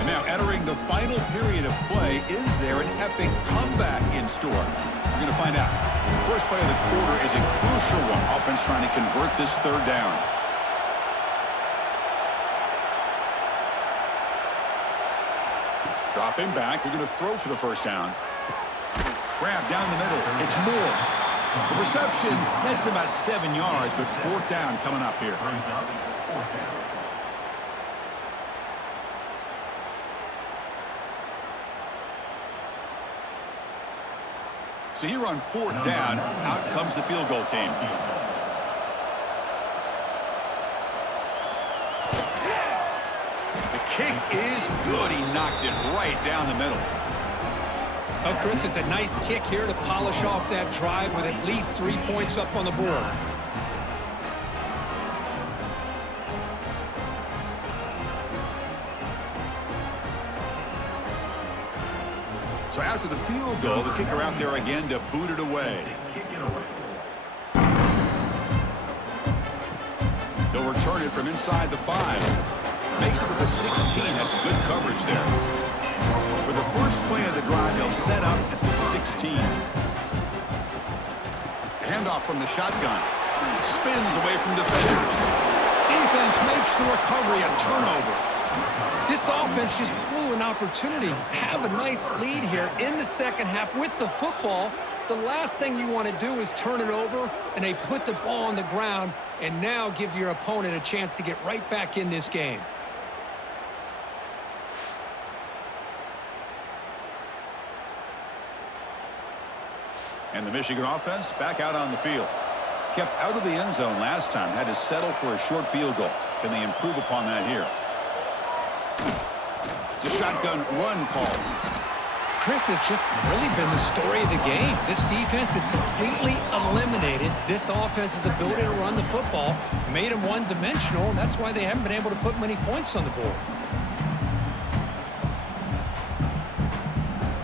And now entering the final period of play, is there an epic comeback in store? We're going to find out. First play of the quarter is a crucial one. Offense trying to convert this third down. Dropping back, they're going to throw for the first down. Grab down the middle, it's Moore. The reception, that's about 7 yards, but fourth down coming up here. So here on fourth down, out comes the field goal team. Kick is good. He knocked it right down the middle. Oh, Chris, it's a nice kick here to polish off that drive with at least 3 points up on the board. So after the field goal, the kicker out there again to boot it away. He'll return it from inside the 5. Makes it to the 16. That's good coverage there. For the first play of the drive, they'll set up at the 16. Handoff from the shotgun. Spins away from defenders. Defense makes the recovery, a turnover. This offense just blew an opportunity. Have a nice lead here in the second half with the football. The last thing you want to do is turn it over, and they put the ball on the ground and now give your opponent a chance to get right back in this game. And the Michigan offense back out on the field. Kept out of the end zone last time. Had to settle for a short field goal. Can they improve upon that here? It's a shotgun run call. Chris, has just really been the story of the game. This defense has completely eliminated this offense's ability to run the football, made them one-dimensional, and that's why they haven't been able to put many points on the board.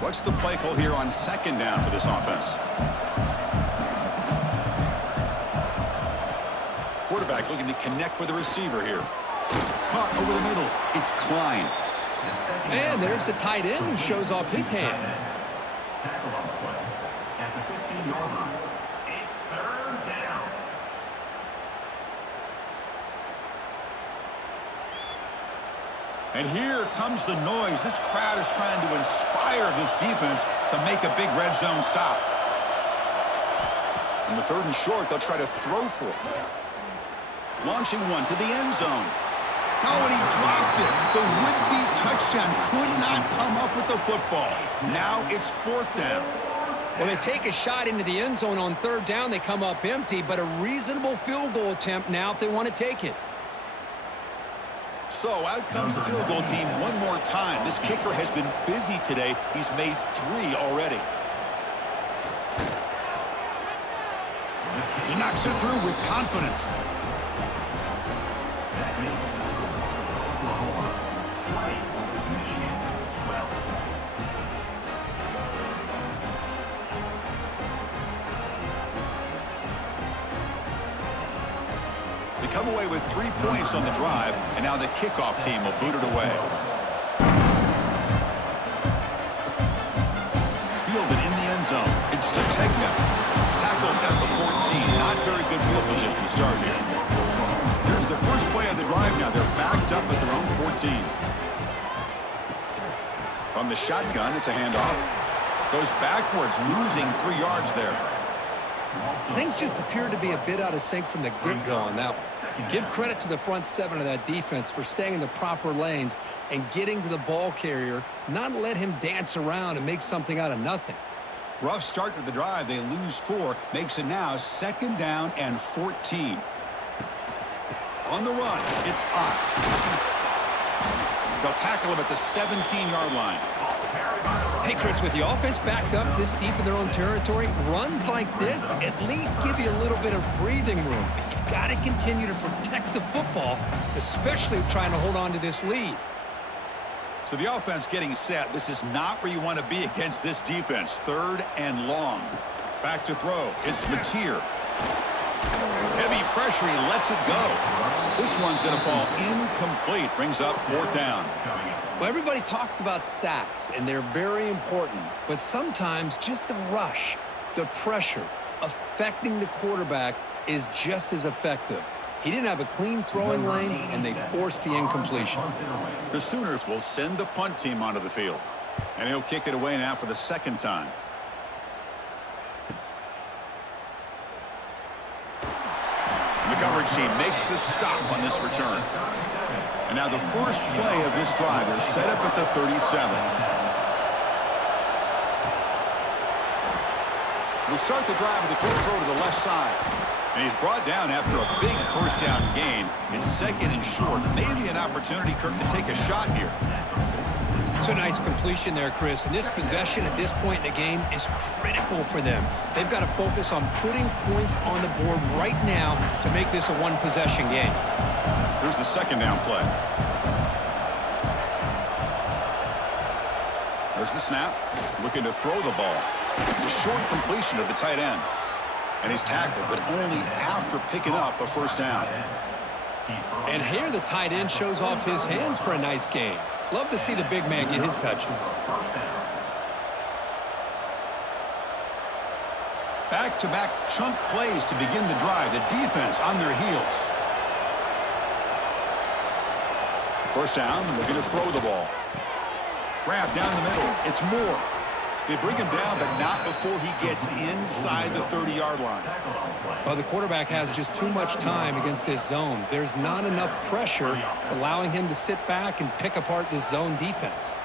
What's the play call here on second down for this offense? Quarterback looking to connect with the receiver here. Caught over the middle. It's Klein. And there's the tight end who shows off his hands. Tackle on the play at the 15-yard line. It's third down. And here comes the noise. This crowd is trying to inspire this defense to make a big red zone stop. On the 3rd and short, they'll try to throw for it. Launching one to the end zone. Oh, and he dropped it. The would-be touchdown could not come up with the football. Now it's 4th down. Well, they take a shot into the end zone on 3rd down. They come up empty, but a reasonable field goal attempt now if they want to take it. So out comes the field goal team one more time. This kicker has been busy today. He's made 3 already. He knocks it through with confidence. That makes the score Oklahoma 20, Michigan 12. They come away with 3 points on the drive, and now the kickoff team will boot it away. Fielded in the end zone. It's Sategna. Tackled at the 14. Not very good field position to start here. Here's the first play of the drive now. They're backed up at their own 14. From the shotgun, it's a handoff. Goes backwards, losing 3 yards there. Things just appear to be a bit out of sync from the get-go on that one. Give credit to the front 7 of that defense for staying in the proper lanes and getting to the ball carrier, not let him dance around and make something out of nothing. Rough start to the drive. They lose 4. Makes it now 2nd down and 14. On the run, it's Ott. They'll tackle him at the 17-yard line. Hey, Chris, with the offense backed up this deep in their own territory, runs like this at least give you a little bit of breathing room. But you've got to continue to protect the football, especially trying to hold on to this lead. So the offense getting set. This is not where you want to be against this defense. 3rd and long. Back to throw. It's Mateer. Heavy pressure. He lets it go. This one's going to fall incomplete. Brings up 4th down. Well, everybody talks about sacks, and they're very important. But sometimes just the rush, the pressure, affecting the quarterback is just as effective. He didn't have a clean throwing lane, and they forced the incompletion. The Sooners will send the punt team onto the field. And he'll kick it away now for the 2nd time. And the coverage team makes the stop on this return. And now the first play of this drive is set up at the 37. We'll start the drive with a quick throw to the left side. And he's brought down after a big 1st down gain. It's 2nd and short. Maybe an opportunity, Kirk, to take a shot here. It's a nice completion there, Chris. And this possession at this point in the game is critical for them. They've got to focus on putting points on the board right now to make this a one-possession game. Here's the 2nd down play. There's the snap. Looking to throw the ball. The short completion of the tight end. And he's tackled, but only after picking up a first down. And here the tight end shows off his hands for a nice gain. Love to see the big man get his touches. Back-to-back chunk plays to begin the drive. The defense on their heels. First down, looking to throw the ball. Grab down the middle. It's Moore. They bring him down, but not before he gets inside the 30-yard line. Well, the quarterback has just too much time against this zone. There's not enough pressure. It's allowing him to sit back and pick apart this zone defense.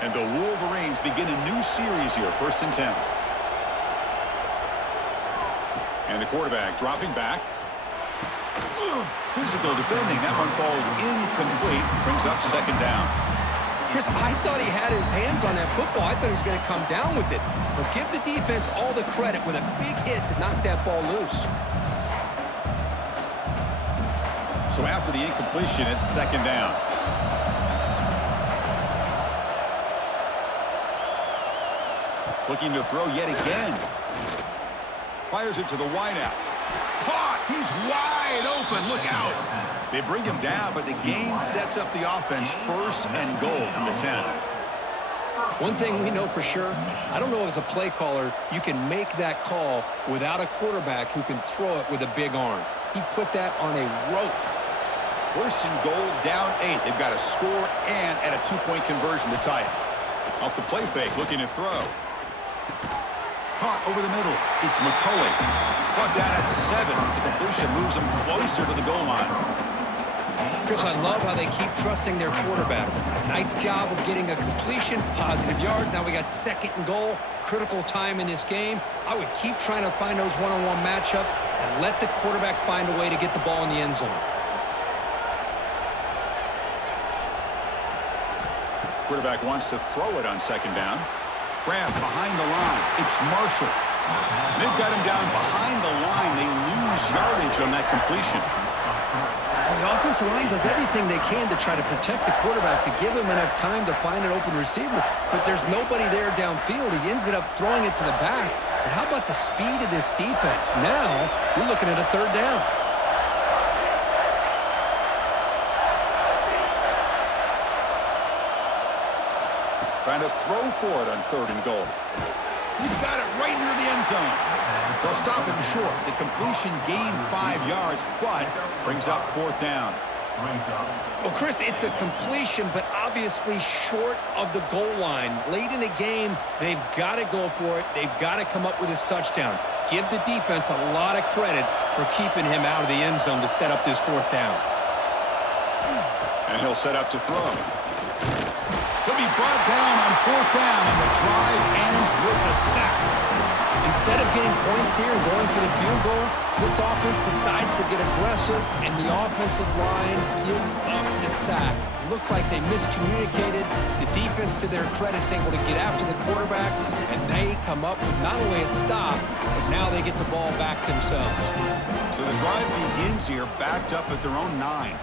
And the Wolverines begin a new series here, 1st and 10. And the quarterback dropping back. Physical defending. That one falls incomplete. Brings up 2nd down. Chris, I thought he had his hands on that football. I thought he was going to come down with it. But give the defense all the credit with a big hit to knock that ball loose. So after the incompletion, it's 2nd down. Looking to throw yet again. Fires it to the wideout. Caught! He's wide open. Look out. They bring him down, but the game sets up the offense 1st and goal from the 10. One thing we know for sure, I don't know as a play caller, you can make that call without a quarterback who can throw it with a big arm. He put that on a rope. 1st and goal, down 8. They've got a score and at a 2-point conversion to tie it. Off the play fake, looking to throw. Caught over the middle. It's McCulley. Brought down at the 7. The completion moves him closer to the goal line. Chris, I love how they keep trusting their quarterback. Nice job of getting a completion, positive yards. Now we got 2nd and goal, critical time in this game. I would keep trying to find those one-on-one matchups and let the quarterback find a way to get the ball in the end zone. Quarterback wants to throw it on 2nd down. Grab behind the line. It's Marshall. And they've got him down behind the line. They lose yardage on that completion. Well, the offensive line does everything they can to try to protect the quarterback, to give him enough time to find an open receiver. But there's nobody there downfield. He ends up throwing it to the back. But how about the speed of this defense? Now we're looking at a 3rd down. Trying to throw for it on 3rd and goal. He's got it right near the end zone. They'll stop him short. The completion gained 5 yards, but brings up 4th down. Well, Chris, it's a completion, but obviously short of the goal line. Late in the game, they've got to go for it. They've got to come up with this touchdown. Give the defense a lot of credit for keeping him out of the end zone to set up this 4th down. And he'll set up to throw. He'll be brought down on 4th down, and the drive ends with the sack. Instead of getting points here and going for the field goal, this offense decides to get aggressive, and the offensive line gives up the sack. Looked like they miscommunicated. The defense, to their credit, is able to get after the quarterback, and they come up with not only a stop, but now they get the ball back themselves. So the drive begins here, backed up at their own 9.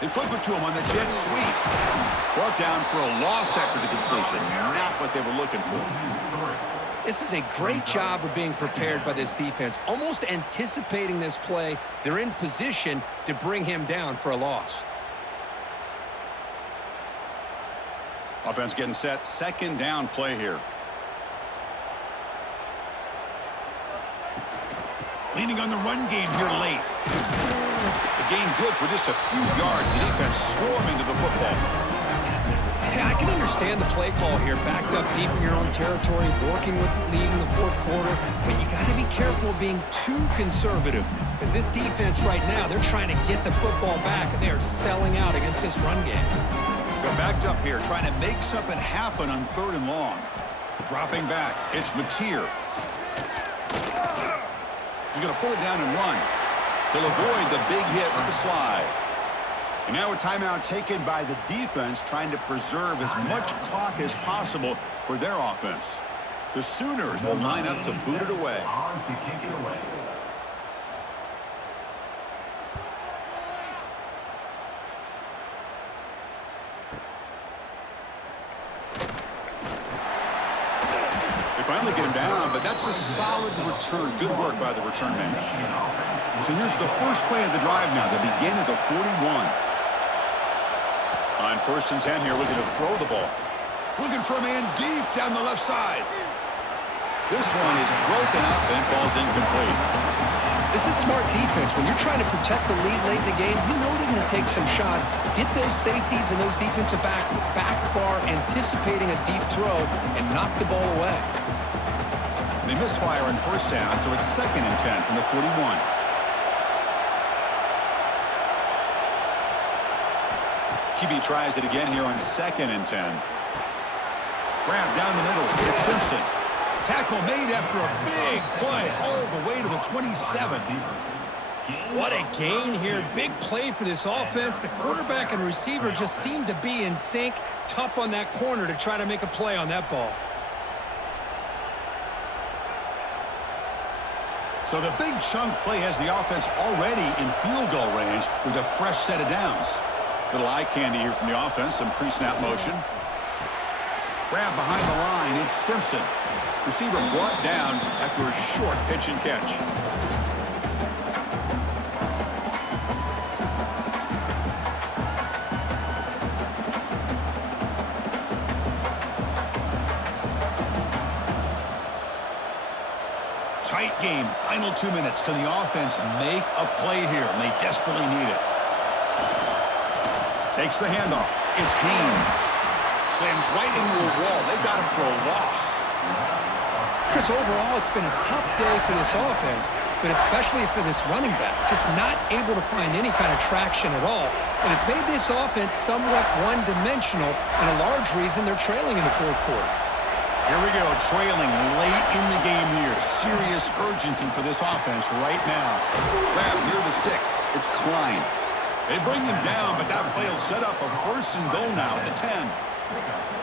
They flip it to him on the jet sweep. Brought down for a loss after the completion. Not what they were looking for. This is a great job of being prepared by this defense. Almost anticipating this play, they're in position to bring him down for a loss. Offense getting set. 2nd down play here. Leaning on the run game here late. The game good for just a few yards. The defense swarming to the football. Hey, I can understand the play call here, backed up deep in your own territory, working with the lead in the 4th quarter, but you got to be careful of being too conservative, because this defense right now, they're trying to get the football back, and they are selling out against this run game. They're backed up here, trying to make something happen on 3rd and long. Dropping back, it's Mateer. He's going to pull it down and run. He'll avoid the big hit with the slide. And now a timeout taken by the defense, trying to preserve as much clock as possible for their offense. The Sooners will line up to boot it away. but that's a solid return. Good work by the return man. So here's the first play of the drive now. They begin at the 41. On 1st and 10 here, looking to throw the ball. Looking for a man deep down the left side. This one is broken up and falls incomplete. This is smart defense. When you're trying to protect the lead late in the game, you know they're going to take some shots. Get those safeties and those defensive backs back far, anticipating a deep throw, and knock the ball away. They misfire on 1st down, so it's 2nd and 10 from the 41. QB tries it again here on 2nd and 10. Grab down the middle. It's Simpson. Tackle made after a big play all the way to the 27. What a gain here. Big play for this offense. The quarterback and receiver just seem to be in sync. Tough on that corner to try to make a play on that ball. So the big chunk play has the offense already in field goal range with a fresh set of downs. Little eye candy here from the offense. Some pre-snap motion. Grab behind the line. It's Simpson. Receiver brought down after a short pitch and catch. Tight game. Final 2 minutes. Can the offense make a play here? And they desperately need it. Takes the handoff. It's Haynes. Slams right into a wall. They've got him for a loss. Chris, overall, it's been a tough day for this offense, but especially for this running back. Just not able to find any kind of traction at all. And it's made this offense somewhat one-dimensional, and a large reason they're trailing in the 4th quarter. Here we go, trailing late in the game here. Serious urgency for this offense right now. Grab near the sticks. It's Klein. They bring him down, but that play will set up a 1st and goal now at the 10.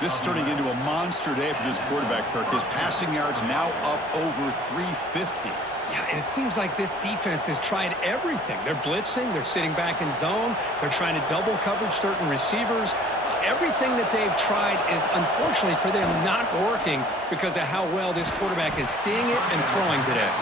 This is turning into a monster day for this quarterback, Kirk. His passing yards now up over 350. Yeah, and it seems like this defense has tried everything. They're blitzing, they're sitting back in zone, they're trying to double coverage certain receivers. Everything that they've tried is, unfortunately for them, not working because of how well this quarterback is seeing it and throwing today.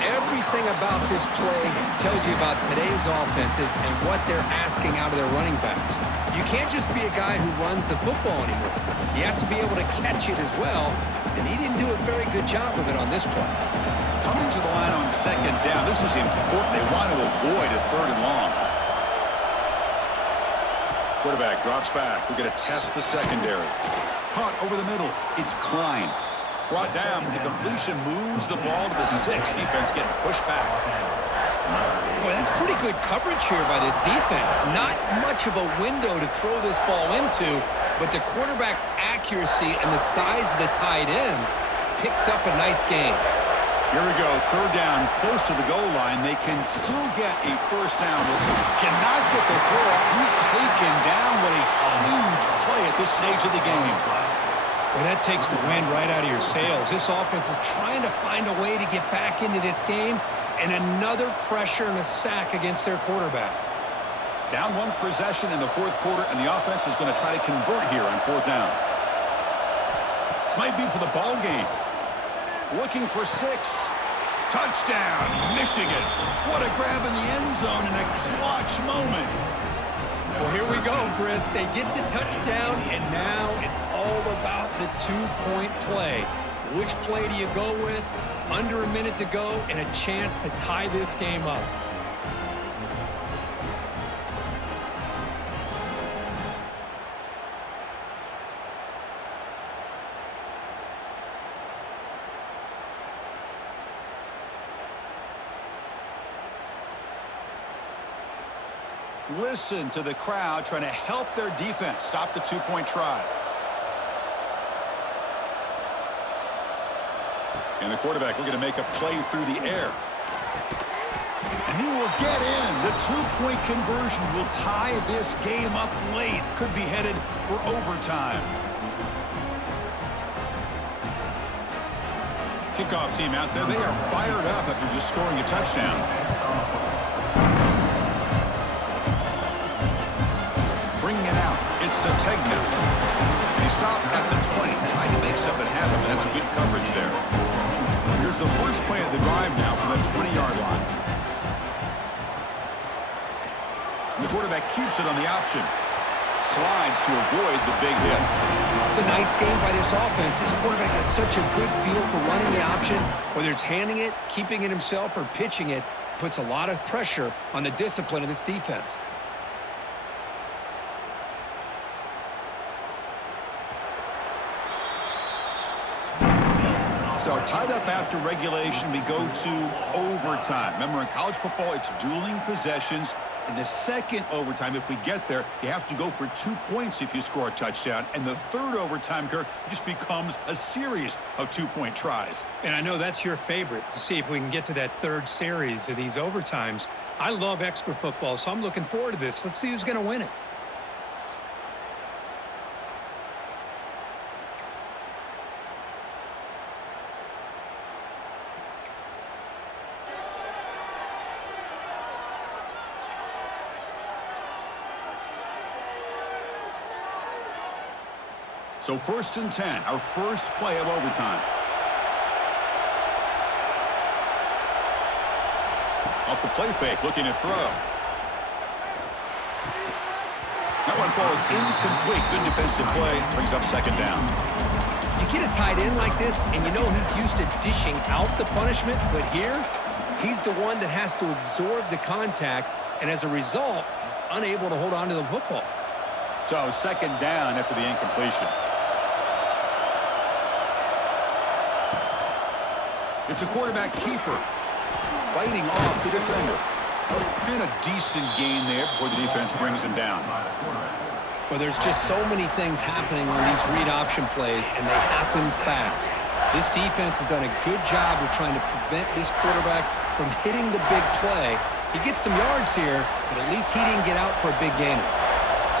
Everything about this play tells you about today's offenses and what they're asking out of their running backs. You can't just be a guy who runs the football anymore. You have to be able to catch it as well, and he didn't do a very good job of it on this play. Coming to the line on 2nd down, this is important. They want to avoid a 3rd and long. Quarterback drops back. We're going to test the secondary. Caught over the middle. It's Klein. Brought down, but the completion moves the ball to the 6. Defense getting pushed back. Boy, that's pretty good coverage here by this defense. Not much of a window to throw this ball into, but the quarterback's accuracy and the size of the tight end picks up a nice gain. Here we go, 3rd down, close to the goal line. They can still get a 1st down, but cannot get the throw off. He's taken down. What a huge play at this stage of the game. Well, that takes the wind right out of your sails. This offense is trying to find a way to get back into this game, and another pressure and a sack against their quarterback. Down 1 possession in the 4th quarter, and the offense is going to try to convert here on 4th down. This might be for the ball game. Looking for 6. Touchdown, Michigan. What a grab in the end zone in a clutch moment. Well, here we go, Chris. They get the touchdown, and now it's all about the 2-point play. Which play do you go with? Under a minute to go and a chance to tie this game up. Listen to the crowd trying to help their defense stop the 2-point try. And the quarterback looking to make a play through the air. And he will get in. The 2-point conversion will tie this game up late. Could be headed for overtime. Kickoff team out there. They are fired up after just scoring a touchdown. Bringing it out. It's Sategna. He stopped at the 20. Trying to make something happen, but that's good coverage there. Here's the first play of the drive now from the 20-yard line. The quarterback keeps it on the option. Slides to avoid the big hit. It's a nice game by this offense. This quarterback has such a good feel for running the option. Whether it's handing it, keeping it himself, or pitching it, puts a lot of pressure on the discipline of this defense. So tied up after regulation, we go to overtime. Remember, in college football, it's dueling possessions. In the second overtime, if we get there, you have to go for 2 points if you score a touchdown. And the third overtime, Kirk, just becomes a series of 2-point tries. And I know that's your favorite, to see if we can get to that third series of these overtimes. I love extra football, so I'm looking forward to this. Let's see who's going to win it. So 1st and 10, our first play of overtime. Off the play fake, looking to throw. That one falls incomplete. Good defensive play, brings up 2nd down. You get a tight end like this, and you know he's used to dishing out the punishment, but here, he's the one that has to absorb the contact, and as a result, he's unable to hold on to the football. So 2nd down after the incompletion. It's a quarterback keeper, fighting off the defender. And a decent gain there before the defense brings him down. Well, there's just so many things happening on these read option plays, and they happen fast. This defense has done a good job of trying to prevent this quarterback from hitting the big play. He gets some yards here, but at least he didn't get out for a big gainer.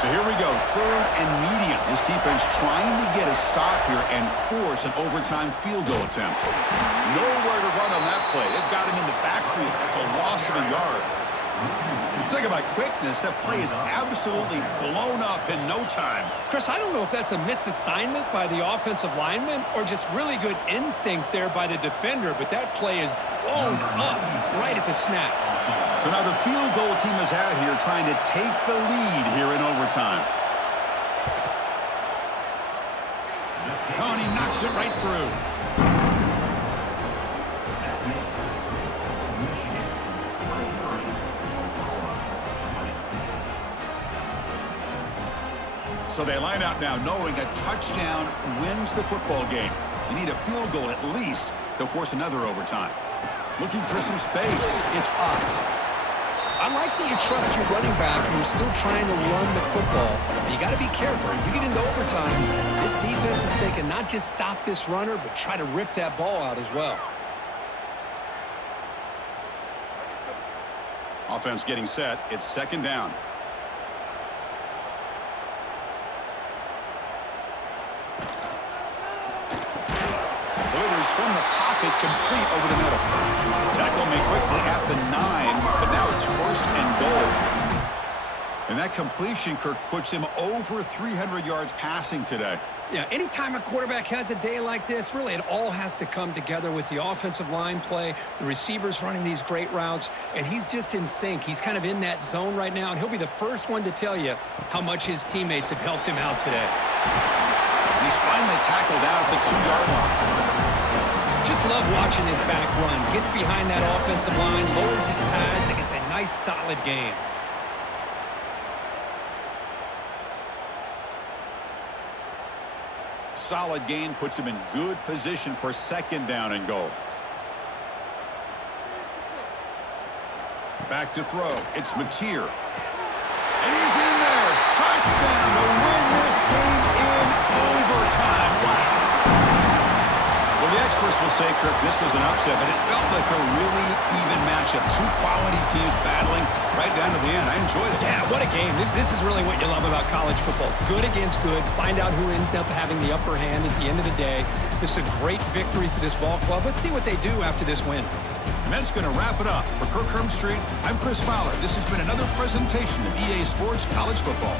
So here we go, 3rd and medium. This defense trying to get a stop here and force an overtime field goal attempt. Nowhere to run on that play. They've got him in the backfield. That's a loss of a yard. Talk about quickness. That play is absolutely blown up in no time. Chris, I don't know if that's a misassignment by the offensive lineman or just really good instincts there by the defender, but that play is blown up right at the snap. So now the field goal team is out here trying to take the lead here in overtime. Oh, and he knocks it right through. So they line out now knowing a touchdown wins the football game. You need a field goal at least to force another overtime. Looking for some space. It's Ott. I like that you trust your running back and you're still trying to run the football. But you got to be careful. You get into overtime, this defense is thinking not just stop this runner, but try to rip that ball out as well. Offense getting set. It's 2nd down. Delivers from the pocket, complete over the middle. Tackle made quickly at the 9, but now it's 1st and goal. And that completion, Kirk, puts him over 300 yards passing today. Yeah, anytime a quarterback has a day like this, really it all has to come together with the offensive line play, the receivers running these great routes, and he's just in sync. He's kind of in that zone right now, and he'll be the first one to tell you how much his teammates have helped him out today. He's finally tackled out at the 2-yard line. Just love watching this back run. Gets behind that offensive line, lowers his pads, and gets a nice solid gain. Solid gain puts him in good position for 2nd down and goal. Back to throw. It's Mateer. And he's in there. Touchdown to win this game in overtime. Wow. Well, the experts will say, Kirk, this was an upset, but it felt like a really even matchup. 2 quality teams battling right down to the end. I enjoyed it. Yeah, what a game. This is really what you love about college football. Good against good. Find out who ends up having the upper hand at the end of the day. This is a great victory for this ball club. Let's see what they do after this win. And that's going to wrap it up. For Kirk Street, I'm Chris Fowler. This has been another presentation of EA Sports College Football.